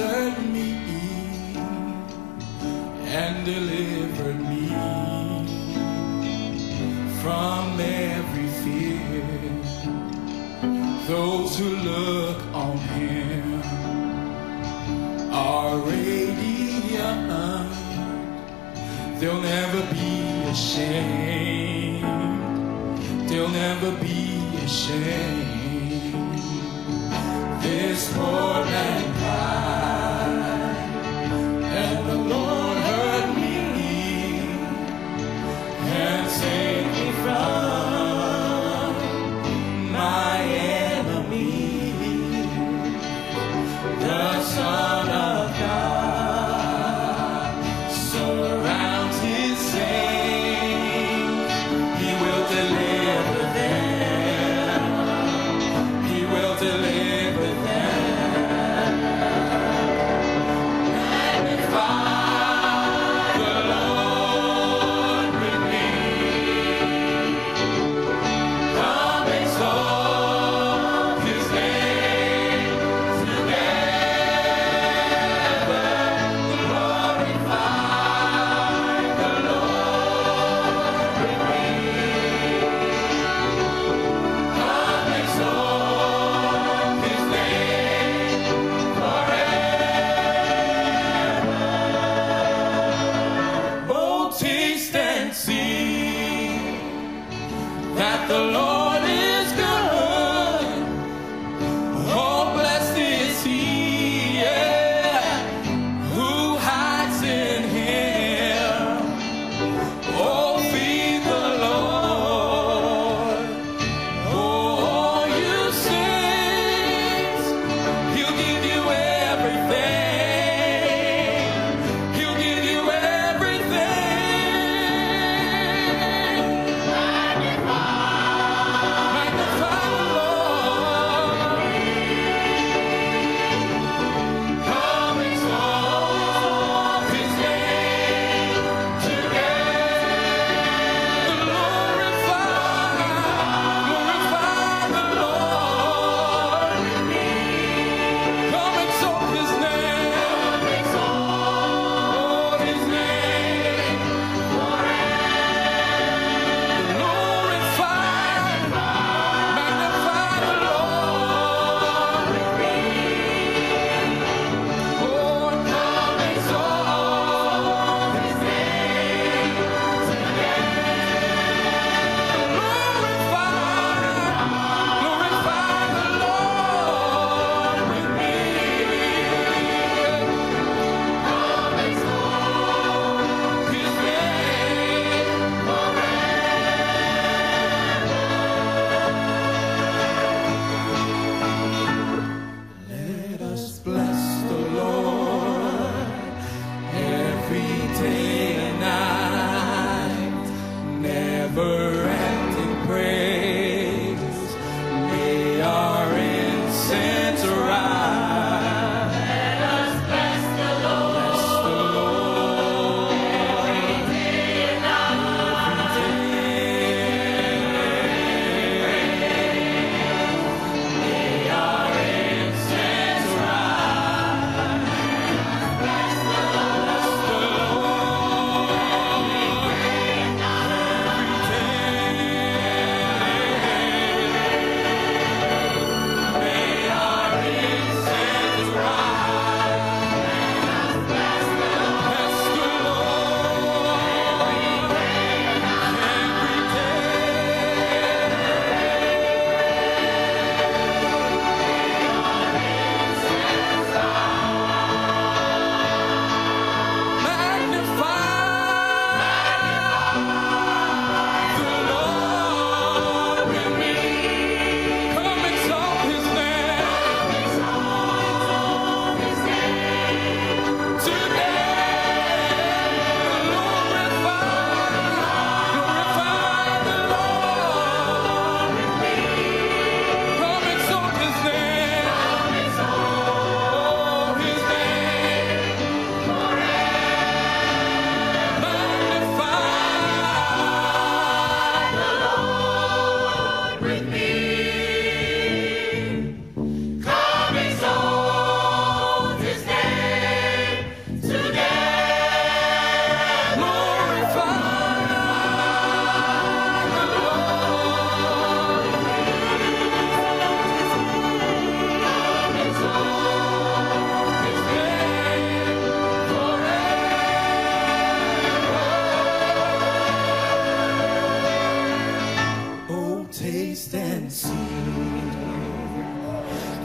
answered me and delivered me from every fear. Those who look on him are radiant. They'll never be ashamed. They'll never be ashamed. This poor man cried, and the Lord heard me and saved me from my enemy. The Son of God surrounds his saints. He will deliver them. He will deliver them.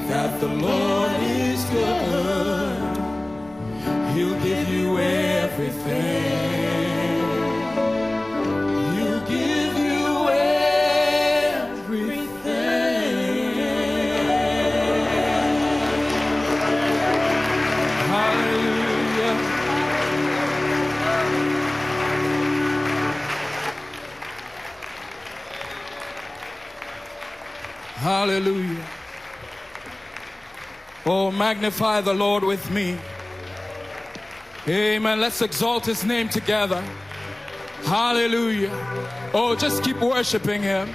that the Lord is good. He'll give you everything. He'll give you everything. Hallelujah. Hallelujah. Oh, magnify the Lord with me. Amen. Let's exalt his name together. Hallelujah. Oh, just keep worshiping him.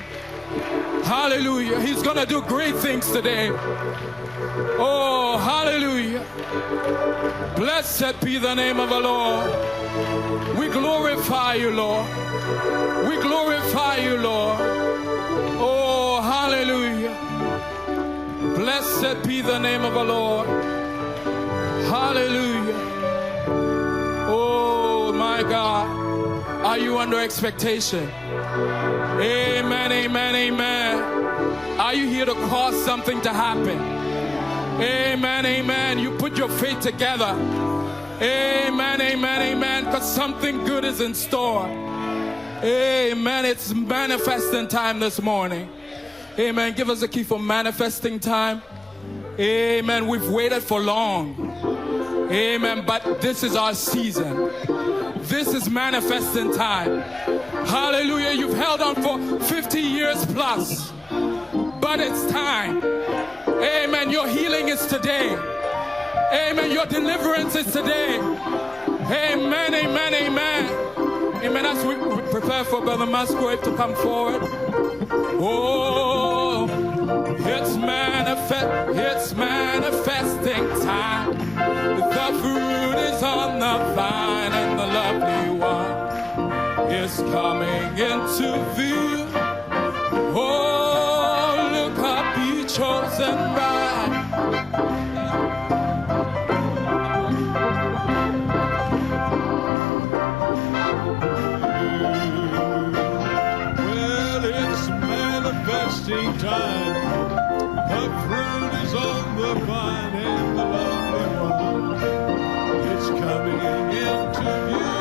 Hallelujah. He's going to do great things today. Oh, hallelujah. Blessed be the name of the Lord. We glorify you, Lord. We glorify you, Lord. Oh, hallelujah. Blessed be the name of the Lord. Hallelujah. Oh, my God. Are you under expectation? Amen, amen, amen. Are you here to cause something to happen? Amen, amen. You put your faith together. Amen, amen, amen. Because something good is in store. Amen. It's manifesting time this morning. Amen. Give us a key for manifesting time. Amen. We've waited for long. Amen. But this is our season. This is manifesting time. Hallelujah. You've held on for 50 years plus. But it's time. Amen. Your healing is today. Amen. Your deliverance is today. Amen. Amen. Amen. Amen. As we prepare for Brother Musgrave to come forward. Oh, it's manifesting time. The fruit is on the vine and the lovely one is coming into view. Oh, look up, ye chosen bride. Time. The fruit is on the vine and the lovely one is coming into view.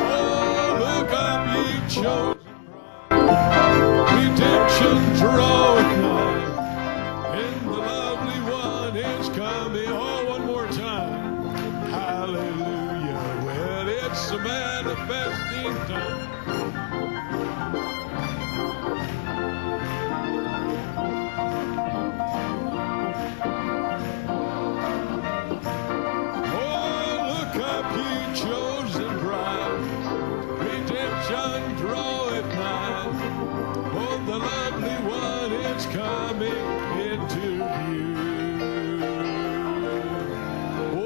Oh, look up, ye chosen bride. Redemption draweth nigh, and the lovely one is coming. Oh, one more time. Hallelujah. Well, it's a manifesting time. Chosen bride, redemption draweth nigh. Oh, the lovely one is coming into view.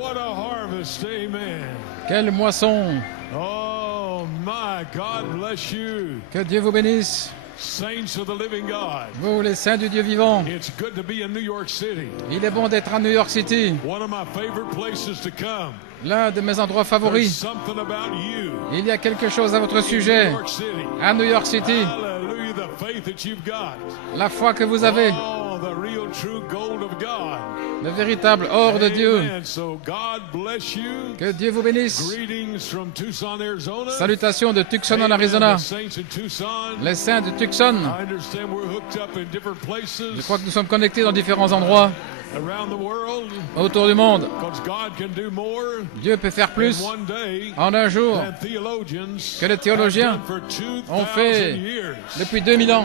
What a harvest, amen. Quelle moisson! Oh, my God bless you. Que Dieu vous bénisse, Saints of the living God. vous les saints du Dieu vivant. It's good to be in New York City. Il est bon d'être à New York City, One of my favorite places to come. l'un de mes endroits There's favoris. something about you. Il y a quelque chose à votre sujet. New York City. À New York City, Hallelujah, the faith that you've got. la foi que vous avez, Oh, the real true gold of God. le véritable or de Dieu. Amen. So God bless you. Que Dieu vous bénisse. Greetings from Tucson, Arizona. Salutations de Tucson en Amen. Arizona. The saints in Tucson. Les saints de Tucson. I understand we're hooked up in different places Je crois que nous sommes connectés dans différents endroits around the world autour du monde. because God can do more Dieu peut faire in plus one day en un jour than theologians que les théologiens have done for 2000 ont fait years. depuis 2000 ans.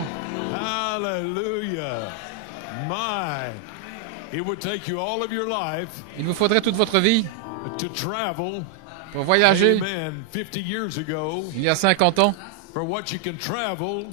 Hallelujah. My, it would take you all of your life Il vous faudrait toute votre vie to travel, pour voyager amen, 50 years ago il y a 50 ans for what you can travel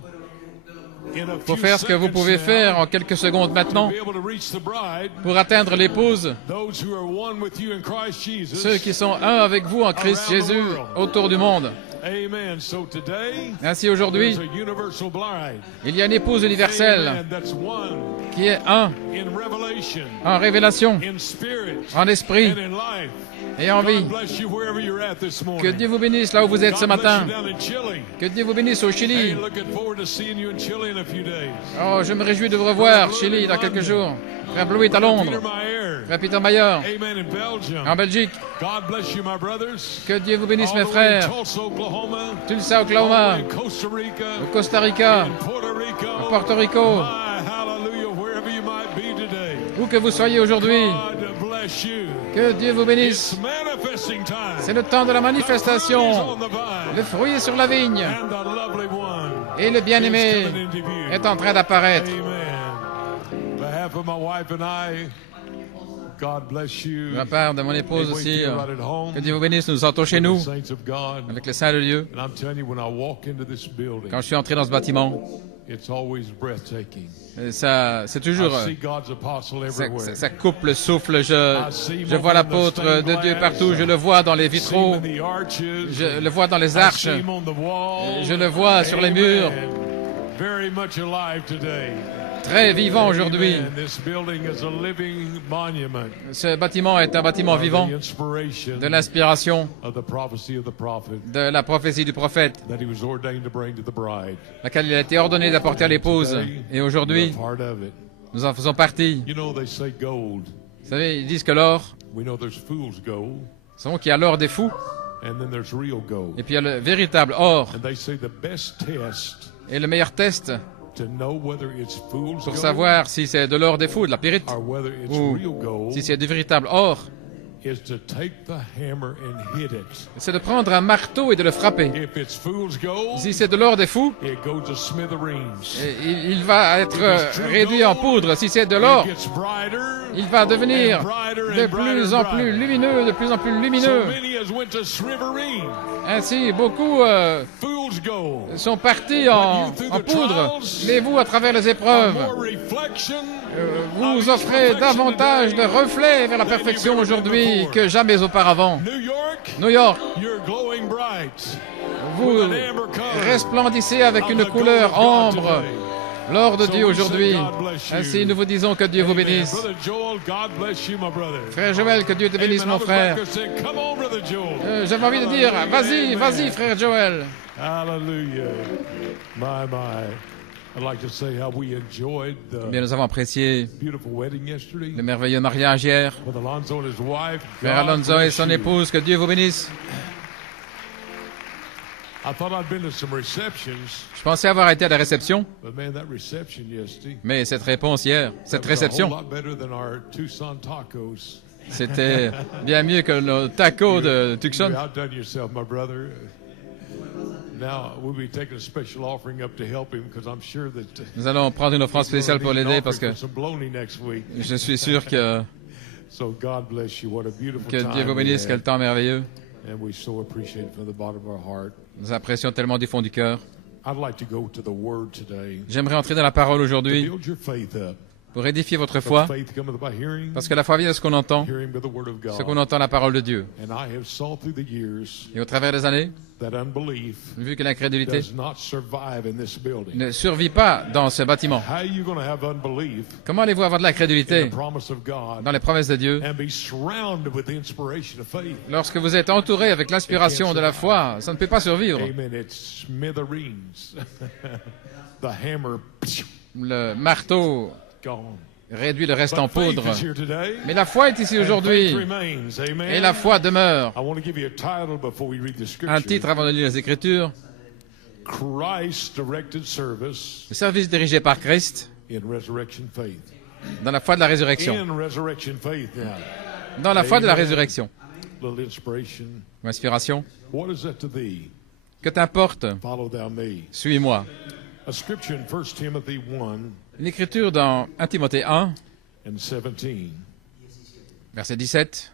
in a pour few faire ce que vous seconds pouvez now, faire en quelques secondes maintenant be able to reach the bride, pour atteindre l'épouse, those who are one with you in Christ Jesus. ceux qui sont un avec vous en Christ Jésus autour du monde. Amen. So today, Ainsi aujourd'hui, there's a universal bride. il y a une épouse universelle Amen. That's one qui est un in revelation, en révélation, in spirit, en esprit and in life. et en vie. God bless you wherever you're at this morning. Que Dieu vous bénisse là où vous êtes ce God bless matin. you down in Chile. Que Dieu vous bénisse au Hey, Chili. looking forward to seeing you in Chile in a few days. Oh, je me réjouis de vous revoir, Chili, dans quelques jours. Frère Blue est à Peter Londres. Mayer. Frère Peter Mayer, Amen. In Belgium. en Belgique. God bless you, my brothers. Que Dieu vous bénisse, All mes the way in frères. Tulsa, Oklahoma. Tulsa, All the Oklahoma, way in Costa Rica. au Costa Rica, In Puerto Rico. Porto Rico, My hallelujah, wherever you might be today. où que vous soyez aujourd'hui. God bless you. Que Dieu vous bénisse. It's manifesting time. C'est le temps de la The fruit is manifestation. on the vine. Le fruit est sur la vigne And the lovely one et le is bien-aimé coming into view. est en train d'apparaître. Amen. On behalf of my wife and I, God bless you. De la part de mon épouse Can't wait aussi, to get right at home. que Dieu vous bénisse. Nous nous sentons chez The nous saints of God. avec les saints de Dieu. And I'm telling you, when I walk into this building, Quand je suis entré dans ce bâtiment, it's always breathtaking. ça, c'est toujours, I see God's apostle ça, everywhere. ça coupe le souffle. Je vois l'apôtre de Dieu partout. Je le vois dans les I see him vitraux. in the arches. Je le vois dans les I arches. see him on the wall. Je le vois sur les Amen. murs. Very much alive today. Très vivant aujourd'hui. Amen. This building is a living monument Ce bâtiment est un bâtiment of vivant the inspiration de l'inspiration of the prophecy of the prophet de la prophétie du prophète, that he was ordained to bring to the bride. laquelle il a été ordonné d'apporter à l'épouse. Et You're aujourd'hui, a part of it. nous en faisons partie. You know, they say gold. Vous savez, ils disent que l'or, We know there's fool's gold, c'est qu'il y a l'or des fous, and then there's real gold. et puis il y a le véritable or. And they say the best test Et le meilleur test to know whether it's fool's pour gold savoir si c'est de l'or des fous, de la pyrite, or whether it's ou real gold si c'est du véritable or, is to take the hammer and hit it. c'est de prendre un marteau et de le frapper. If it's fool's gold, Si c'est de l'or des fous, it goes to smithereens. il va être réduit en poudre. Si c'est de l'or, It gets brighter. il va devenir and brighter de and brighter plus and en plus brighter. lumineux, de plus en plus So lumineux. many has went to smithereens. Ainsi, beaucoup Fool's gold. sont partis en poudre. Mais vous, à travers les épreuves, More reflection. vous offrez davantage de reflets vers la perfection aujourd'hui que jamais auparavant. New York, New York, you're glowing bright. vous resplendissez avec une couleur ambre, l'or de Dieu aujourd'hui. Ainsi, nous vous disons que Dieu vous bénisse. Brother Joel, God bless you, my brother. Frère Joël, que Dieu te bénisse, Amen. mon I was frère. back there saying, come on, brother Joel. J'avais envie de dire, vas-y, vas-y, frère Joël. Hallelujah. My. I'd like to say how we enjoyed Bien, the nous avons apprécié beautiful wedding yesterday. le merveilleux mariage hier. With Alonzo and his wife. Frère God Alonso et bless son you. épouse, que Dieu vous bénisse. I thought I'd been to some receptions, Je pensais avoir été à la réception, but man, that reception yesterday. mais cette réponse hier, cette was a réception, whole lot better than our Tucson tacos. c'était bien mieux que nos tacos de Tucson. You outdone yourself, my brother. Now we'll be taking a special offering up to help him because I'm sure that Nous allons prendre une offrande spéciale pour l'aider parce que some bologna next week. je suis sûr que So God bless you. What a beautiful Dieu time vous we bénisse, had. quel temps merveilleux. And we so appreciate it from the bottom of our heart. Nous apprécions tellement du fond du cœur. I'd like to go to the Word today. J'aimerais entrer dans la parole aujourd'hui Build your faith up. pour édifier votre foi, Faith cometh by hearing, parce que la foi vient de ce qu'on entend, hearing by the Word of ce qu'on God. entend la parole de Dieu. And I have saw through the years Et au travers des années, that unbelief vu que l'incrédulité does not survive in this building. ne survit pas dans ce bâtiment, How are you going to have unbelief comment allez-vous avoir de in l'incrédulité the promise of God dans les promesses de Dieu and be surrounded with the inspiration of faith? lorsque vous êtes entouré avec l'inspiration de la foi? Ça ne peut pas survivre. Amen. It's smithereens. The hammer Le marteau gone. réduit le reste en But faith poudre. is here today. Mais la foi est ici And aujourd'hui faith remains. Amen. et la foi demeure. I want to give you a title before we read the scripture. Un titre avant de lire les Écritures, Christ directed service le service dirigé par Christ in resurrection faith. dans la foi de la résurrection. In resurrection faith now. Dans la foi de la Amen. résurrection. Little inspiration. Inspiration. What is that to thee? Que t'importe, Follow thou me. suis-moi. A scripture in 1 Timothy 1 Une écriture dans 1 Timothée 1, and 17. verset 17.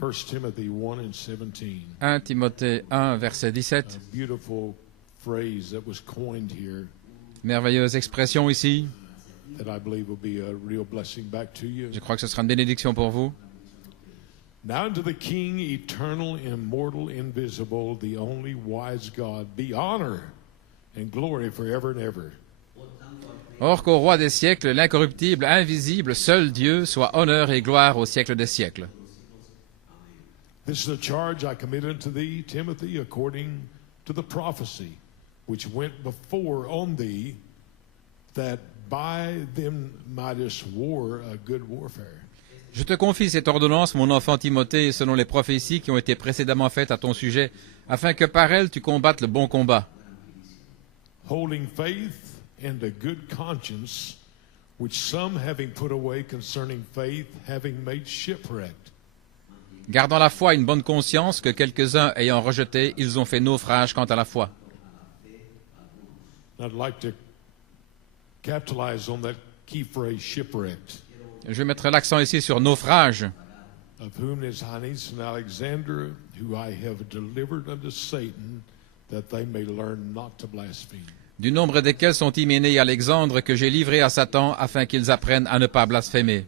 1 Timothy 1 and 17. 1 Timothée 1, verset 17. Beautiful phrase that was coined here Merveilleuse expression ici. that I believe will be a real blessing back to you. Je crois que ce sera une bénédiction pour vous. Now unto the King, eternal, immortal, invisible, the only wise God, be honor and glory forever and ever. Or qu'au roi des siècles, l'incorruptible, invisible, seul Dieu, soit honneur et gloire au siècle des siècles. This is a charge I commit unto thee, Timothy, according to the prophecy which went before on thee, that by them mightest war a good warfare. Je te confie cette ordonnance, mon enfant Timothée, selon les prophéties qui ont été précédemment faites à ton sujet, afin que par elles tu combattes le bon combat. Holding faith and a good conscience, which some having put away concerning faith, having made shipwreck. Gardant la foi et une bonne conscience que quelques-uns ayant rejeté, ils ont fait naufrage quant à la foi. I'd like to capitalize on that key phrase, shipwrecked. Je vais mettre l'accent ici sur naufrage. Of whom is Hannah and Alexander, who I have delivered unto Satan, that they may learn not to blaspheme. Du nombre desquels sont Hyménée et Alexandre que j'ai livrés à Satan afin qu'ils apprennent à ne pas blasphémer.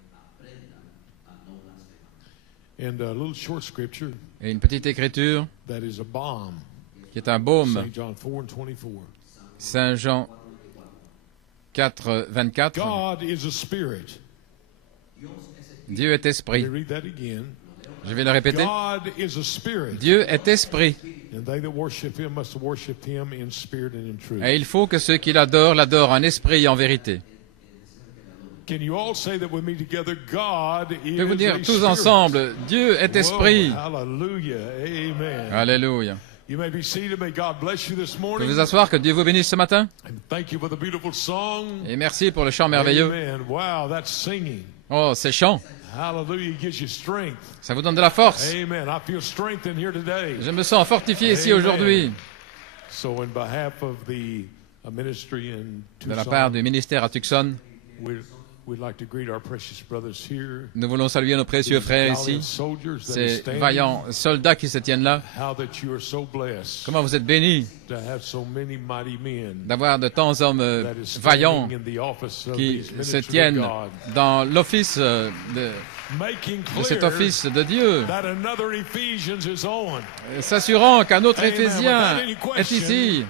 And a little short scripture Et une petite écriture that is a balm, qui est un baume, St. John 4:24. Saint Jean 4, 24. God is a spirit. Dieu est Let esprit. me read that again. Je vais le répéter. God is a spirit, Dieu est esprit. and they that worship him must worship him in spirit and in truth. Et il faut que ceux qui l'adorent l'adorent en esprit et en vérité. Can you all say that with me together? God Je is vais vous dire a tous spirit. ensemble, Dieu est esprit. Whoa, hallelujah. Amen. Alléluia. You may be seated. May God bless you this Vous morning. pouvez vous asseoir, que Dieu vous bénisse ce matin. And thank you for the beautiful song. Et merci pour le chant merveilleux. Amen. Wow, that's singing. Oh, ces chants, Hallelujah. It gives you strength. ça vous donne de la force. Amen. I feel strength in here today. Je me sens fortifié ici Amen. aujourd'hui. So, in behalf of the ministry in De la part Tucson, du ministère à Tucson, we'd like to greet our precious brothers here. nous voulons saluer nos précieux frères Valiant ici, soldiers that are ces standing. vaillants soldats qui se tiennent là. How that you are so blessed Comment vous êtes bénis to have so many mighty men d'avoir de tant d'hommes that is vaillants standing in the office of qui these se ministers of tiennent God, dans l'office making de cet clear office de Dieu, that another Ephesians is on. s'assurant qu'un autre Amen. Éphésien Without any question, est ici,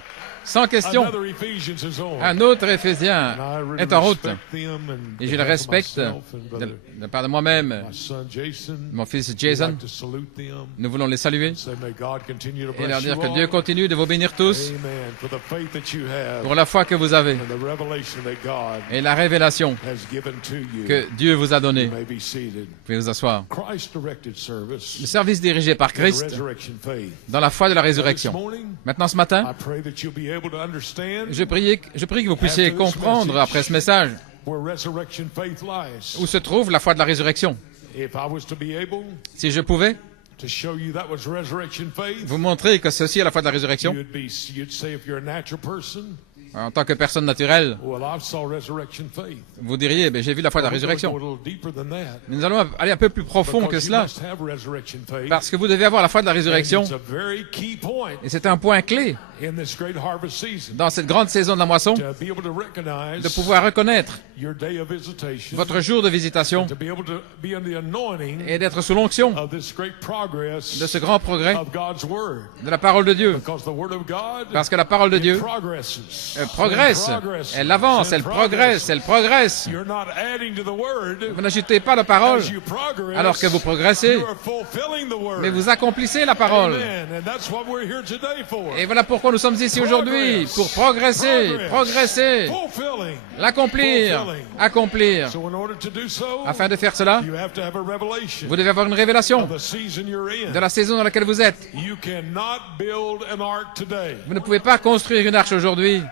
sans question. Another Ephesians is on. Un autre Éphésien And I really est en route. respect them and Et je le behalf of respecte myself and brother, de la part de moi-même, my son Jason. mon fils We'd Jason. like to salute them. Nous voulons les saluer Say, may God continue to et leur bless dire you que Dieu all. continue de vous bénir tous Amen. For the faith that you have pour la foi que vous avez and the revelation that God et la révélation has given to you. que Dieu vous a donnée. You Vous may be seated. pouvez vous asseoir. Christ-directed service Le service dirigé par and Christ resurrection faith. dans la foi de la This résurrection. morning, Maintenant ce matin, I pray that you'll be able to understand je prie que vous puissiez comprendre après ce message where resurrection faith lies. où se trouve la foi de la résurrection. If I was to be able Si je pouvais to show you that was resurrection faith, vous montrer que ceci est la foi de la résurrection, you'd say if you're a natural person, en tant que personne naturelle, well, I saw resurrection faith. vous diriez, j'ai vu la foi de la We're going to go résurrection. a little deeper than that. Mais nous allons aller un peu plus profond que Because you cela, must have resurrection faith. parce que vous devez avoir la foi de la And résurrection, it's a very key point et c'est un point clé in this great harvest season dans cette grande saison de la moisson, to be able to recognize de pouvoir reconnaître your day of visitation, votre jour de visitation to be able to be under the anointing et d'être sous l'onction of this great progress de ce grand progrès of God's word. de la parole de Dieu. Because the word of God Parce que la parole de Dieu progresses. progresse, elle avance, elle progresse, elle progresse. You're not adding to the word Vous n'ajoutez pas la parole as you progress. alors que vous progressez, You are fulfilling the word. mais vous accomplissez la parole. Amen. And that's what we're here today for. Et voilà pourquoi nous sommes ici aujourd'hui, pour progresser, progresser, Fulfilling. l'accomplir, accomplir. So in order to do so, Afin de faire cela, you have to have a revelation vous devez avoir une révélation of the season you're in. de la saison dans laquelle vous êtes. You cannot build an ark today. Vous ne pouvez pas construire une arche aujourd'hui.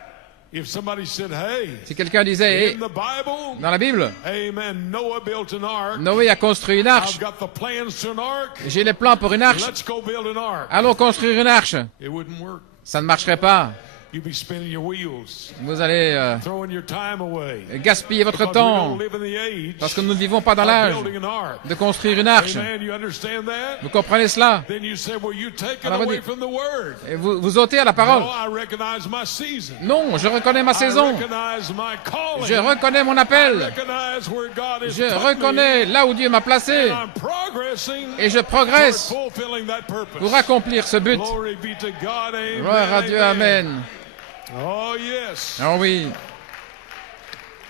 If somebody said, hey, Si quelqu'un disait, in hey, the Bible, dans la Bible, amen, Noah built an ark. Noé a construit une arche, I've got the plans to an ark. j'ai les plans pour une arche, Let's go build an ark. allons construire une arche. It wouldn't work. Ça ne marcherait pas. You'll be spinning your wheels, Vous allez throwing your time away. gaspiller votre Because we temps don't live in the age parce que nous ne vivons pas dans of l'âge building an ark. de construire une arche. Amen. You understand that? Vous comprenez cela? Then you say, well, you take it Alors vous away dites- from the word. Et vous ôtez à la No, parole. I recognize my season. Non, je reconnais ma I saison. recognize my calling. Je reconnais mon I appel. recognize where God has Je put reconnais là où Dieu m'a me, placé. and I'm progressing Et je progresse toward fulfilling that purpose. pour accomplir ce but. Glory be to God. Amen. Gloire à Dieu, amen. Oh yes. Oh oui,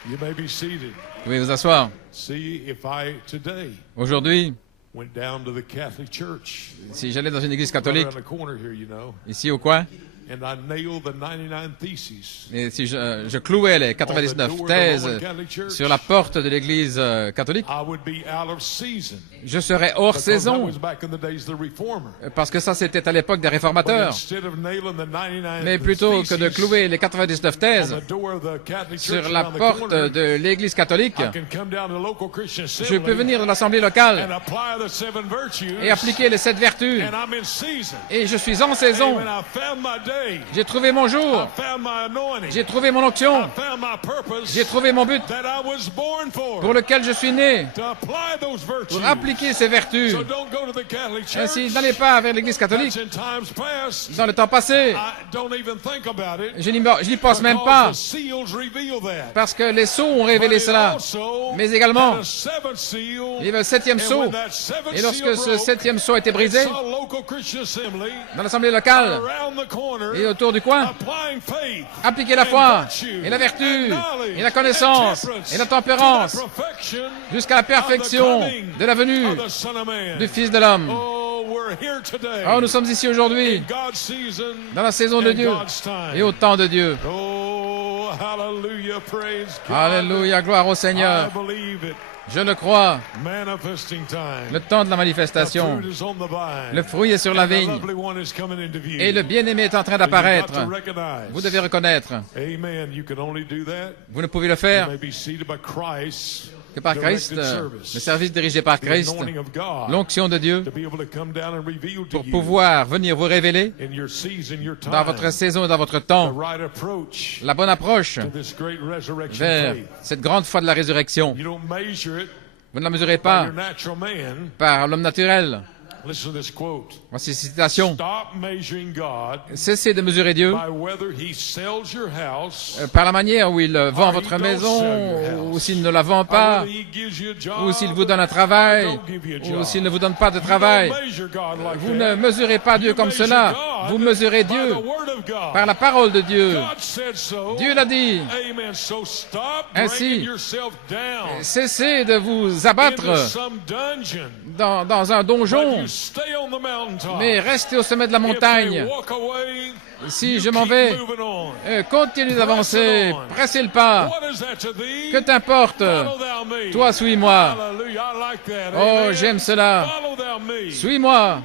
You may be seated. vous pouvez vous asseoir. See, if I today Aujourd'hui, went down to the Catholic Church, si j'allais dans une église right catholique, around the corner here, you know, ici au coin, and I nailed the 99 theses et si je clouais les on the 99 door of the thèses Roman Catholic Church, sur la porte de l'église catholique, I would be out of season. je serais hors Because that saison. was back in the days of the Reformer. Parce que ça, c'était à l'époque des But réformateurs. instead of nailing the 99 Mais plutôt que de theses clouer les 99 on thèses the door of the Catholic sur Church la around the porte corner, de l'église catholique, I can come down to the local Christian je assembly peux venir de l'assemblée locale and apply the 7 virtues, et appliquer les 7 vertus. and I'm in season. Et je suis en saison. Amen. I found my day. J'ai trouvé mon I jour. found my anointing. J'ai trouvé mon onction. I found my purpose J'ai trouvé mon but that I was born for. pour lequel je suis né. To apply those virtues. Pour appliquer ces vertus. So don't go to the Catholic Church. Ainsi, n'allez pas vers l'église catholique. That's in times past. Dans le temps passé, I don't even think about it. je n'y pense même Because pas. the seals reveal that. Parce que les sceaux ont révélé But it cela. also Mais également, had a seventh seal. il y avait le 7e And sceau. when that seventh Et lorsque seal ce broke, 7e sceau a été brisé, it saw local Christian assembly dans l'assemblée locale around the corner, et autour du coin, applying faith, appliquer la and foi virtue, et la vertu and knowledge, et la connaissance and temperance, et la tempérance to the perfection jusqu'à la perfection of the coming de la venue of the Son of Man. du Fils de l'homme. Oh, we're here today. Oh, nous sommes ici aujourd'hui, In God's season, dans la saison de and Dieu God's time. et au temps de Dieu. Oh, hallelujah, praise God. Alléluia, gloire au I Seigneur. believe it. Je le crois, Manifesting time. le temps de la The manifestation. fruit is on the vine. Le fruit est sur la And the vigne lovely one is coming into view. et le bien-aimé est en train So you've got d'apparaître. to recognize. Vous devez reconnaître. Amen. You can only do that. Vous ne pouvez le You faire may be seated by Christ. que par Christ, directed service. le service dirigé par The Christ, anointing of God. l'onction de Dieu, To be able to come down and reveal to pour you pouvoir venir vous révéler in your season, your time, dans votre saison et dans votre the temps right approach la bonne approche to this great resurrection vers faith. cette grande foi de la résurrection. You don't measure it Vous ne la mesurez by pas your natural man. par l'homme naturel. Listen to this quote. Voici cette citation. Stop measuring God Cessez de mesurer Dieu by whether he sells your house par la manière où il vend or he votre don't maison, sell your house, ou s'il ne la vend or pas, whether he gives you a job ou s'il vous donne un travail, or don't give you a ou job. s'il ne vous donne pas de You travail. don't measure God like Vous that. ne mesurez pas Dieu You comme measure cela. God Vous mesurez by Dieu the word of God. par la parole de Dieu. God said so. Dieu l'a dit. Amen. So stop Ainsi, breaking yourself down Cessez de vous into abattre some dungeon. dans un But donjon, you stay on the mountaintop. mais restez au sommet de la If they montagne. walk away, Si you je m'en keep vais, moving on. continue d'avancer, pressez le pas. What is that to thee? Que t'importe? Follow thou me. Toi, suis-moi. Hallelujah. I like that. Oh, Amen. j'aime cela. Follow thou me. Suis-moi.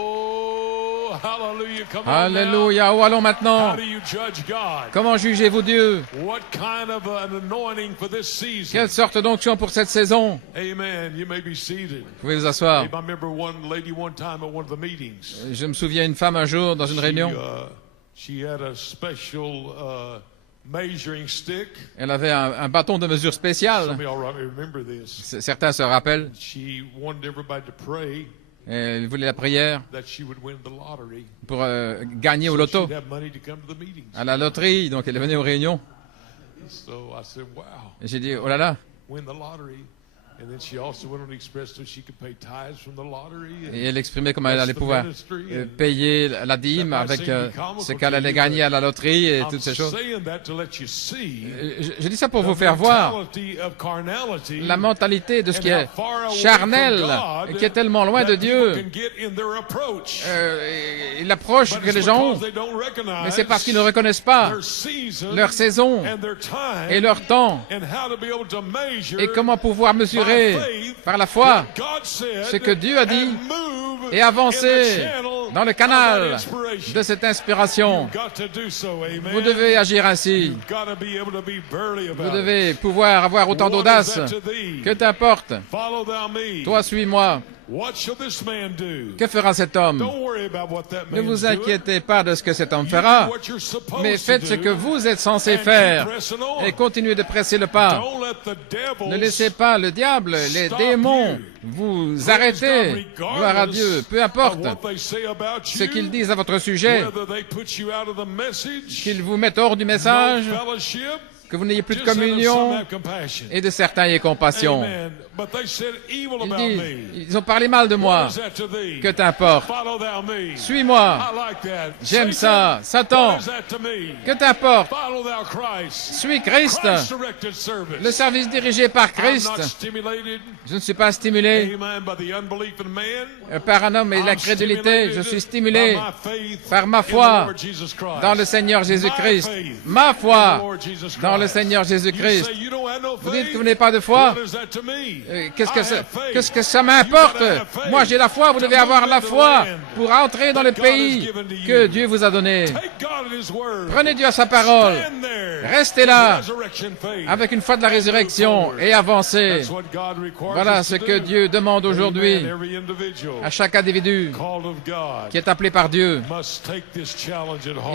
Oh, hallelujah. Come on now. Alléluia. Où allons maintenant? How do you judge God? Comment jugez-vous Dieu? What kind of an anointing for this season? Quelle sorte d'onction pour cette saison? Amen. You may be seated. Vous pouvez vous asseoir. I remember one lady one time at one of the meetings. Je me souviens une femme un jour dans une réunion. She had a special measuring stick. Elle avait un bâton de mesure spécial. Some of y'all remember this. Certains se rappellent. She wanted everybody to pray Elle voulait la prière that she would win the lottery. pour gagner au So loto, she'd have money to come to the meetings. à la loterie. Donc elle est venue aux réunions. So I said, wow, Et j'ai dit, oh là là. win the lottery. And then she also went on to express so she could pay tithes from the lottery. Et elle exprimait comment elle allait pouvoir payer la dîme avec ce qu'elle allait gagner à la loterie et toutes ces choses. saying that to let you see Je dis ça pour vous faire voir mentality of carnality la mentalité de ce qui and est how far away charnel, from God qui est tellement loin de that people Dieu, can get in their approach. et l'approche But que it's les gens ont. because they don't recognize Mais c'est parce qu'ils ne reconnaissent pas their season leur saison and their time et leur temps and how to be able to measure et comment pouvoir mesurer par la foi what God said ce que Dieu a dit and move et avancer in the channel dans le of canal that inspiration. de cette inspiration. Vous devez agir ainsi. Vous devez pouvoir avoir autant d'audace. Que t'importe? Toi, suis-moi. Que fera cet homme? Ne vous inquiétez pas de ce que cet homme fera, mais faites ce que vous êtes censé faire et continuez de presser le pas. Ne laissez pas le diable, les démons, vous arrêter. Gloire à Dieu. Peu importe ce qu'ils disent à votre sujet, qu'ils vous mettent hors du message, que vous n'ayez plus de communion, et de certains ayez compassion. Ils ont parlé mal de moi. Que t'importe? Suis-moi. J'aime ça. Satan, que t'importe? Suis Christ. Le service dirigé par Christ. Je ne suis pas stimulé par un homme et l'incrédulité. Je suis stimulé par ma foi dans le Seigneur Jésus-Christ. Ma foi dans le Seigneur Jésus-Christ. Vous dites que vous n'avez pas de foi? Qu'est-ce que ça m'importe? Moi, j'ai la foi, vous devez avoir la foi pour entrer dans le pays que Dieu vous a donné. Prenez Dieu à sa parole. Restez là avec une foi de la résurrection et avancez. Voilà ce que Dieu demande aujourd'hui à chaque individu qui est appelé par Dieu.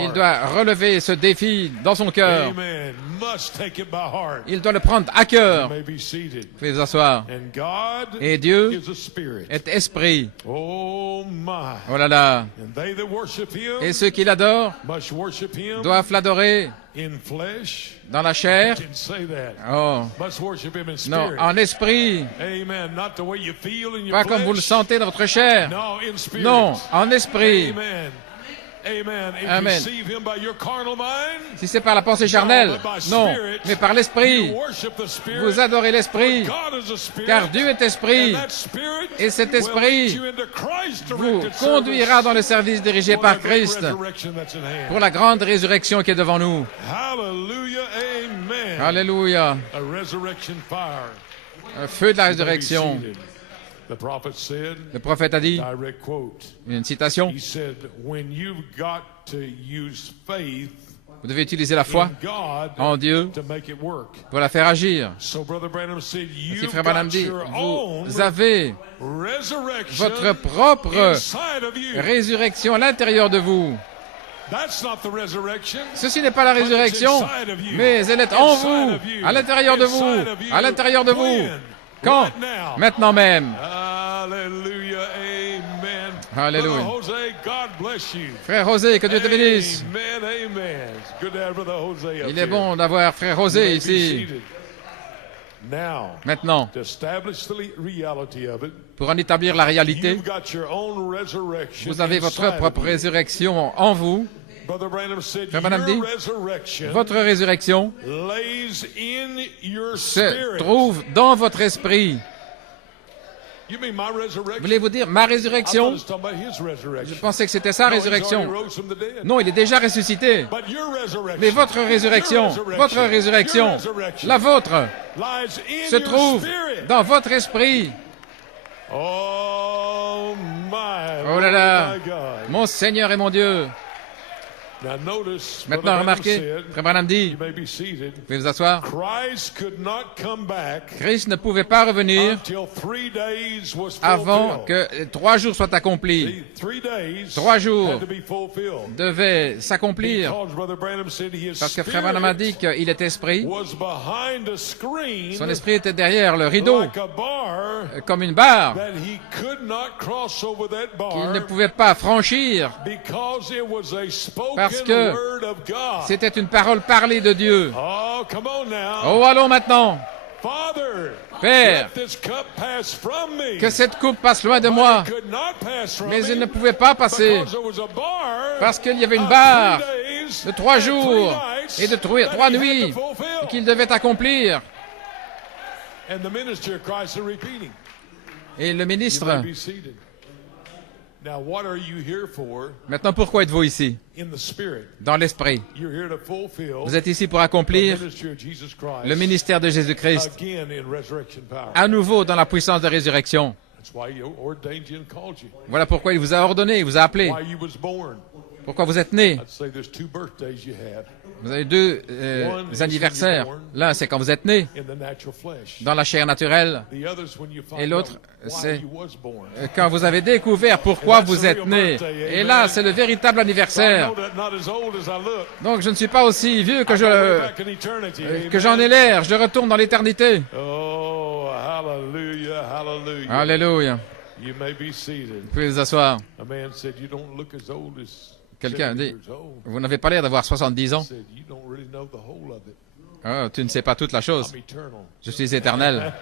Il doit relever ce défi dans son cœur. Il doit le prendre à cœur. Veuillez vous asseoir. Et Dieu est esprit. Oh là là. Et ceux qui l'adorent doivent l'adorer dans la chair. Oh. Non, en esprit. Pas comme vous le sentez dans votre chair. Non, en esprit. Amen. Si c'est par la pensée charnelle, non, mais par l'esprit. Vous adorez l'esprit, car Dieu est esprit, et cet esprit vous conduira dans le service dirigé par Christ pour la grande résurrection qui est devant nous. Alléluia. Un feu de la résurrection. Le prophète a dit, une citation, vous devez utiliser la foi en Dieu pour la faire agir. Si Frère Branham dit, vous avez votre propre résurrection à l'intérieur de vous. Ceci n'est pas la résurrection, mais elle est en vous, à l'intérieur de vous, à l'intérieur de vous. Quand? Maintenant même. Alléluia. Frère José, que Dieu te bénisse. Il est bon d'avoir Frère José ici. Maintenant, pour en établir la réalité, vous avez votre propre résurrection en vous. Frère Branham dit, votre résurrection se trouve dans votre esprit. Voulez-vous dire ma résurrection? Je pensais que c'était sa résurrection. Non, il est déjà ressuscité. Mais votre résurrection, la vôtre, se trouve dans votre esprit. Oh là là, mon Seigneur et mon Dieu. Maintenant, remarquez, Frère Branham dit, vous pouvez vous asseoir, Christ ne pouvait pas revenir avant que 3 jours soient accomplis. 3 jours devaient s'accomplir parce que Frère Branham a dit qu'il est esprit. Son esprit était derrière le rideau, comme une barre, qu'il ne pouvait pas franchir parce que c'était une parole parlée de Dieu. Oh, allons maintenant. Père, que cette coupe passe loin de moi, mais elle ne pouvait pas passer parce qu'il y avait une barre de 3 jours et de 3 nuits qu'il devait accomplir. Et le ministre... Maintenant, pourquoi êtes-vous ici? Dans l'esprit. Vous êtes ici pour accomplir le ministère de Jésus-Christ, à nouveau dans la puissance de résurrection. Voilà pourquoi il vous a ordonné, il vous a appelé. Pourquoi vous êtes né? I'd say there's two birthdays you had Vous avez deux anniversaires. L'un, c'est quand vous êtes né, in the natural flesh. dans la chair naturelle. The other's when you Et find l'autre, out c'est why you was born. quand vous avez découvert pourquoi vous êtes né. Et là, c'est le véritable I anniversaire. know that not as old as I look. Donc, je ne suis pas aussi vieux que I go way back in eternity. que j'en ai l'air. Je retourne dans l'éternité. Oh, hallelujah, hallelujah. Alléluia. You may be seated. Vous pouvez vous asseoir. A man said, you don't look as old as Quelqu'un 70 dit, years old. vous n'avez pas l'air d'avoir 70 ans. He said, you don't really know the whole of it. Ah, tu ne sais pas toute la chose. I'm eternal. Je suis éternel.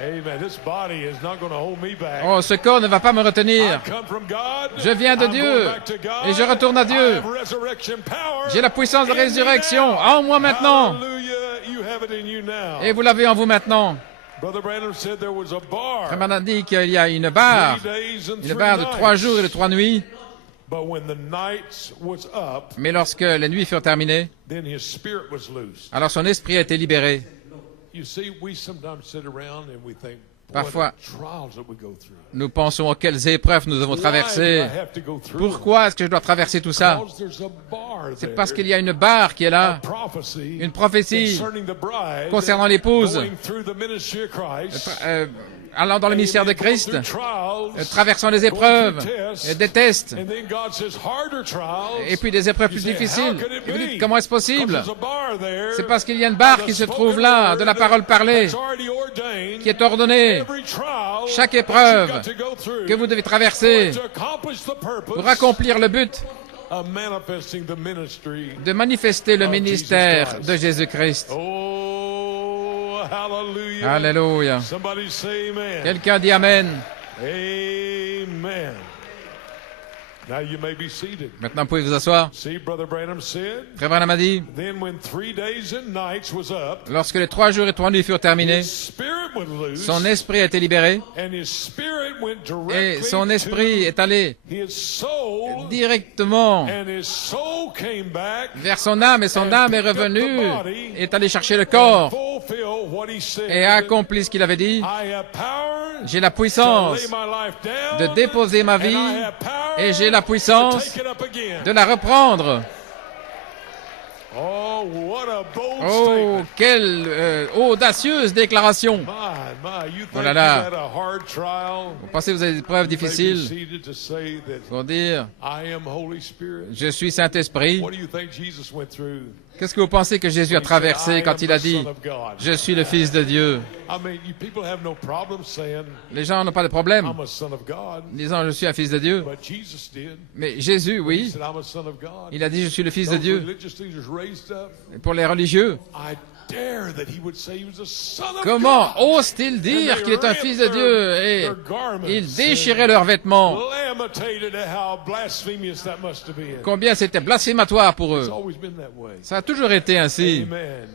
Amen. This body is not going to hold me back. Oh, ce corps ne va pas me I retenir. come from God. Je viens de I'm Dieu. going back to God. Et je retourne à Dieu. I have resurrection power J'ai la puissance de in me résurrection now. en moi maintenant. Hallelujah. You have it in you now. Et vous l'avez en vous maintenant. Brother Branham said there was a bar. Frère Branham dit qu'il y a une barre. 3 days and Une 3 barre de 3 nights. jours et de 3 nuits. But when the nights was up, Mais lorsque les nuits furent terminées, then his spirit was loosed. alors son esprit a été libéré. You see, we sometimes sit around and we think, boy, Parfois, the trials that we go through. Nous pensons à quelles épreuves nous devons Why do traverser. I have to go through Pourquoi est-ce que je dois traverser tout ça? Because there's a bar C'est there, parce qu'il y a une barre qui est a là, prophecy une prophétie concerning the bride, concernant l'épouse, going through the ministry of Christ, allant dans le ministère de and going Christ, through trials, traversant les going épreuves, through tests, et des tests, and then God says harder trials. et puis des épreuves plus You say, difficiles. how could it Et vous be? dites, comment est-ce possible? Because there's a bar there, C'est parce qu'il y a une barre qui se trouve là, de la parole parlée, that's already ordained. qui est ordonnée, Every trial chaque that épreuve you've got to go through que vous devez traverser to accomplish the purpose pour accomplir le but of manifesting the ministry. de manifester le of ministère Jesus Christ. de Jésus-Christ. Oh, hallelujah. Alléluia. Somebody say amen. Quelqu'un dit Amen. Amen. Now you may be seated. Maintenant, vous pouvez vous asseoir. See, Brother Branham said, Frère Branham a dit, then when 3 days and nights was up, lorsque les 3 jours et 3 nuits furent terminés, his spirit was loose, son esprit a été libéré and his spirit went et directly son esprit to est allé his soul, directement and his soul came back vers son âme et son âme est revenue, est allé chercher le corps and fulfill what he said. et a accompli ce qu'il avait dit. I have power J'ai la to puissance lay my life down, de déposer ma vie and I have power et j'ai la puissance to take it up again. de la reprendre. Oh, what a bold Oh, statement. quelle audacieuse déclaration. You think Oh là là. you had a hard trial? Vous pensez que vous avez des épreuves You may be difficiles seated to say that pour dire, I am Holy Spirit. je suis Saint-Esprit. What do you think Jesus went through? Qu'est-ce que vous pensez que Jésus a He said, traversé I quand am il a the dit, Son of God. je suis le Fils de Dieu? I mean, you people have no problem saying Les gens n'ont pas de problème I'm a son of God, disant, je suis un Fils de Dieu. but Jesus did. Mais Jésus, He oui, said, I'm a son of God. il a dit, je suis le Fils de Those Dieu. religious leaders raised up. Et pour les religieux, I dare that he would say he was a son of comment God. ose-t-il dire qu'il est un Fils de Dieu? Et ils déchiraient leurs vêtements. Lamentated at how blasphemous that must have been. Combien c'était blasphématoire pour It's eux. always been that way. Ça a toujours été ainsi. Amen.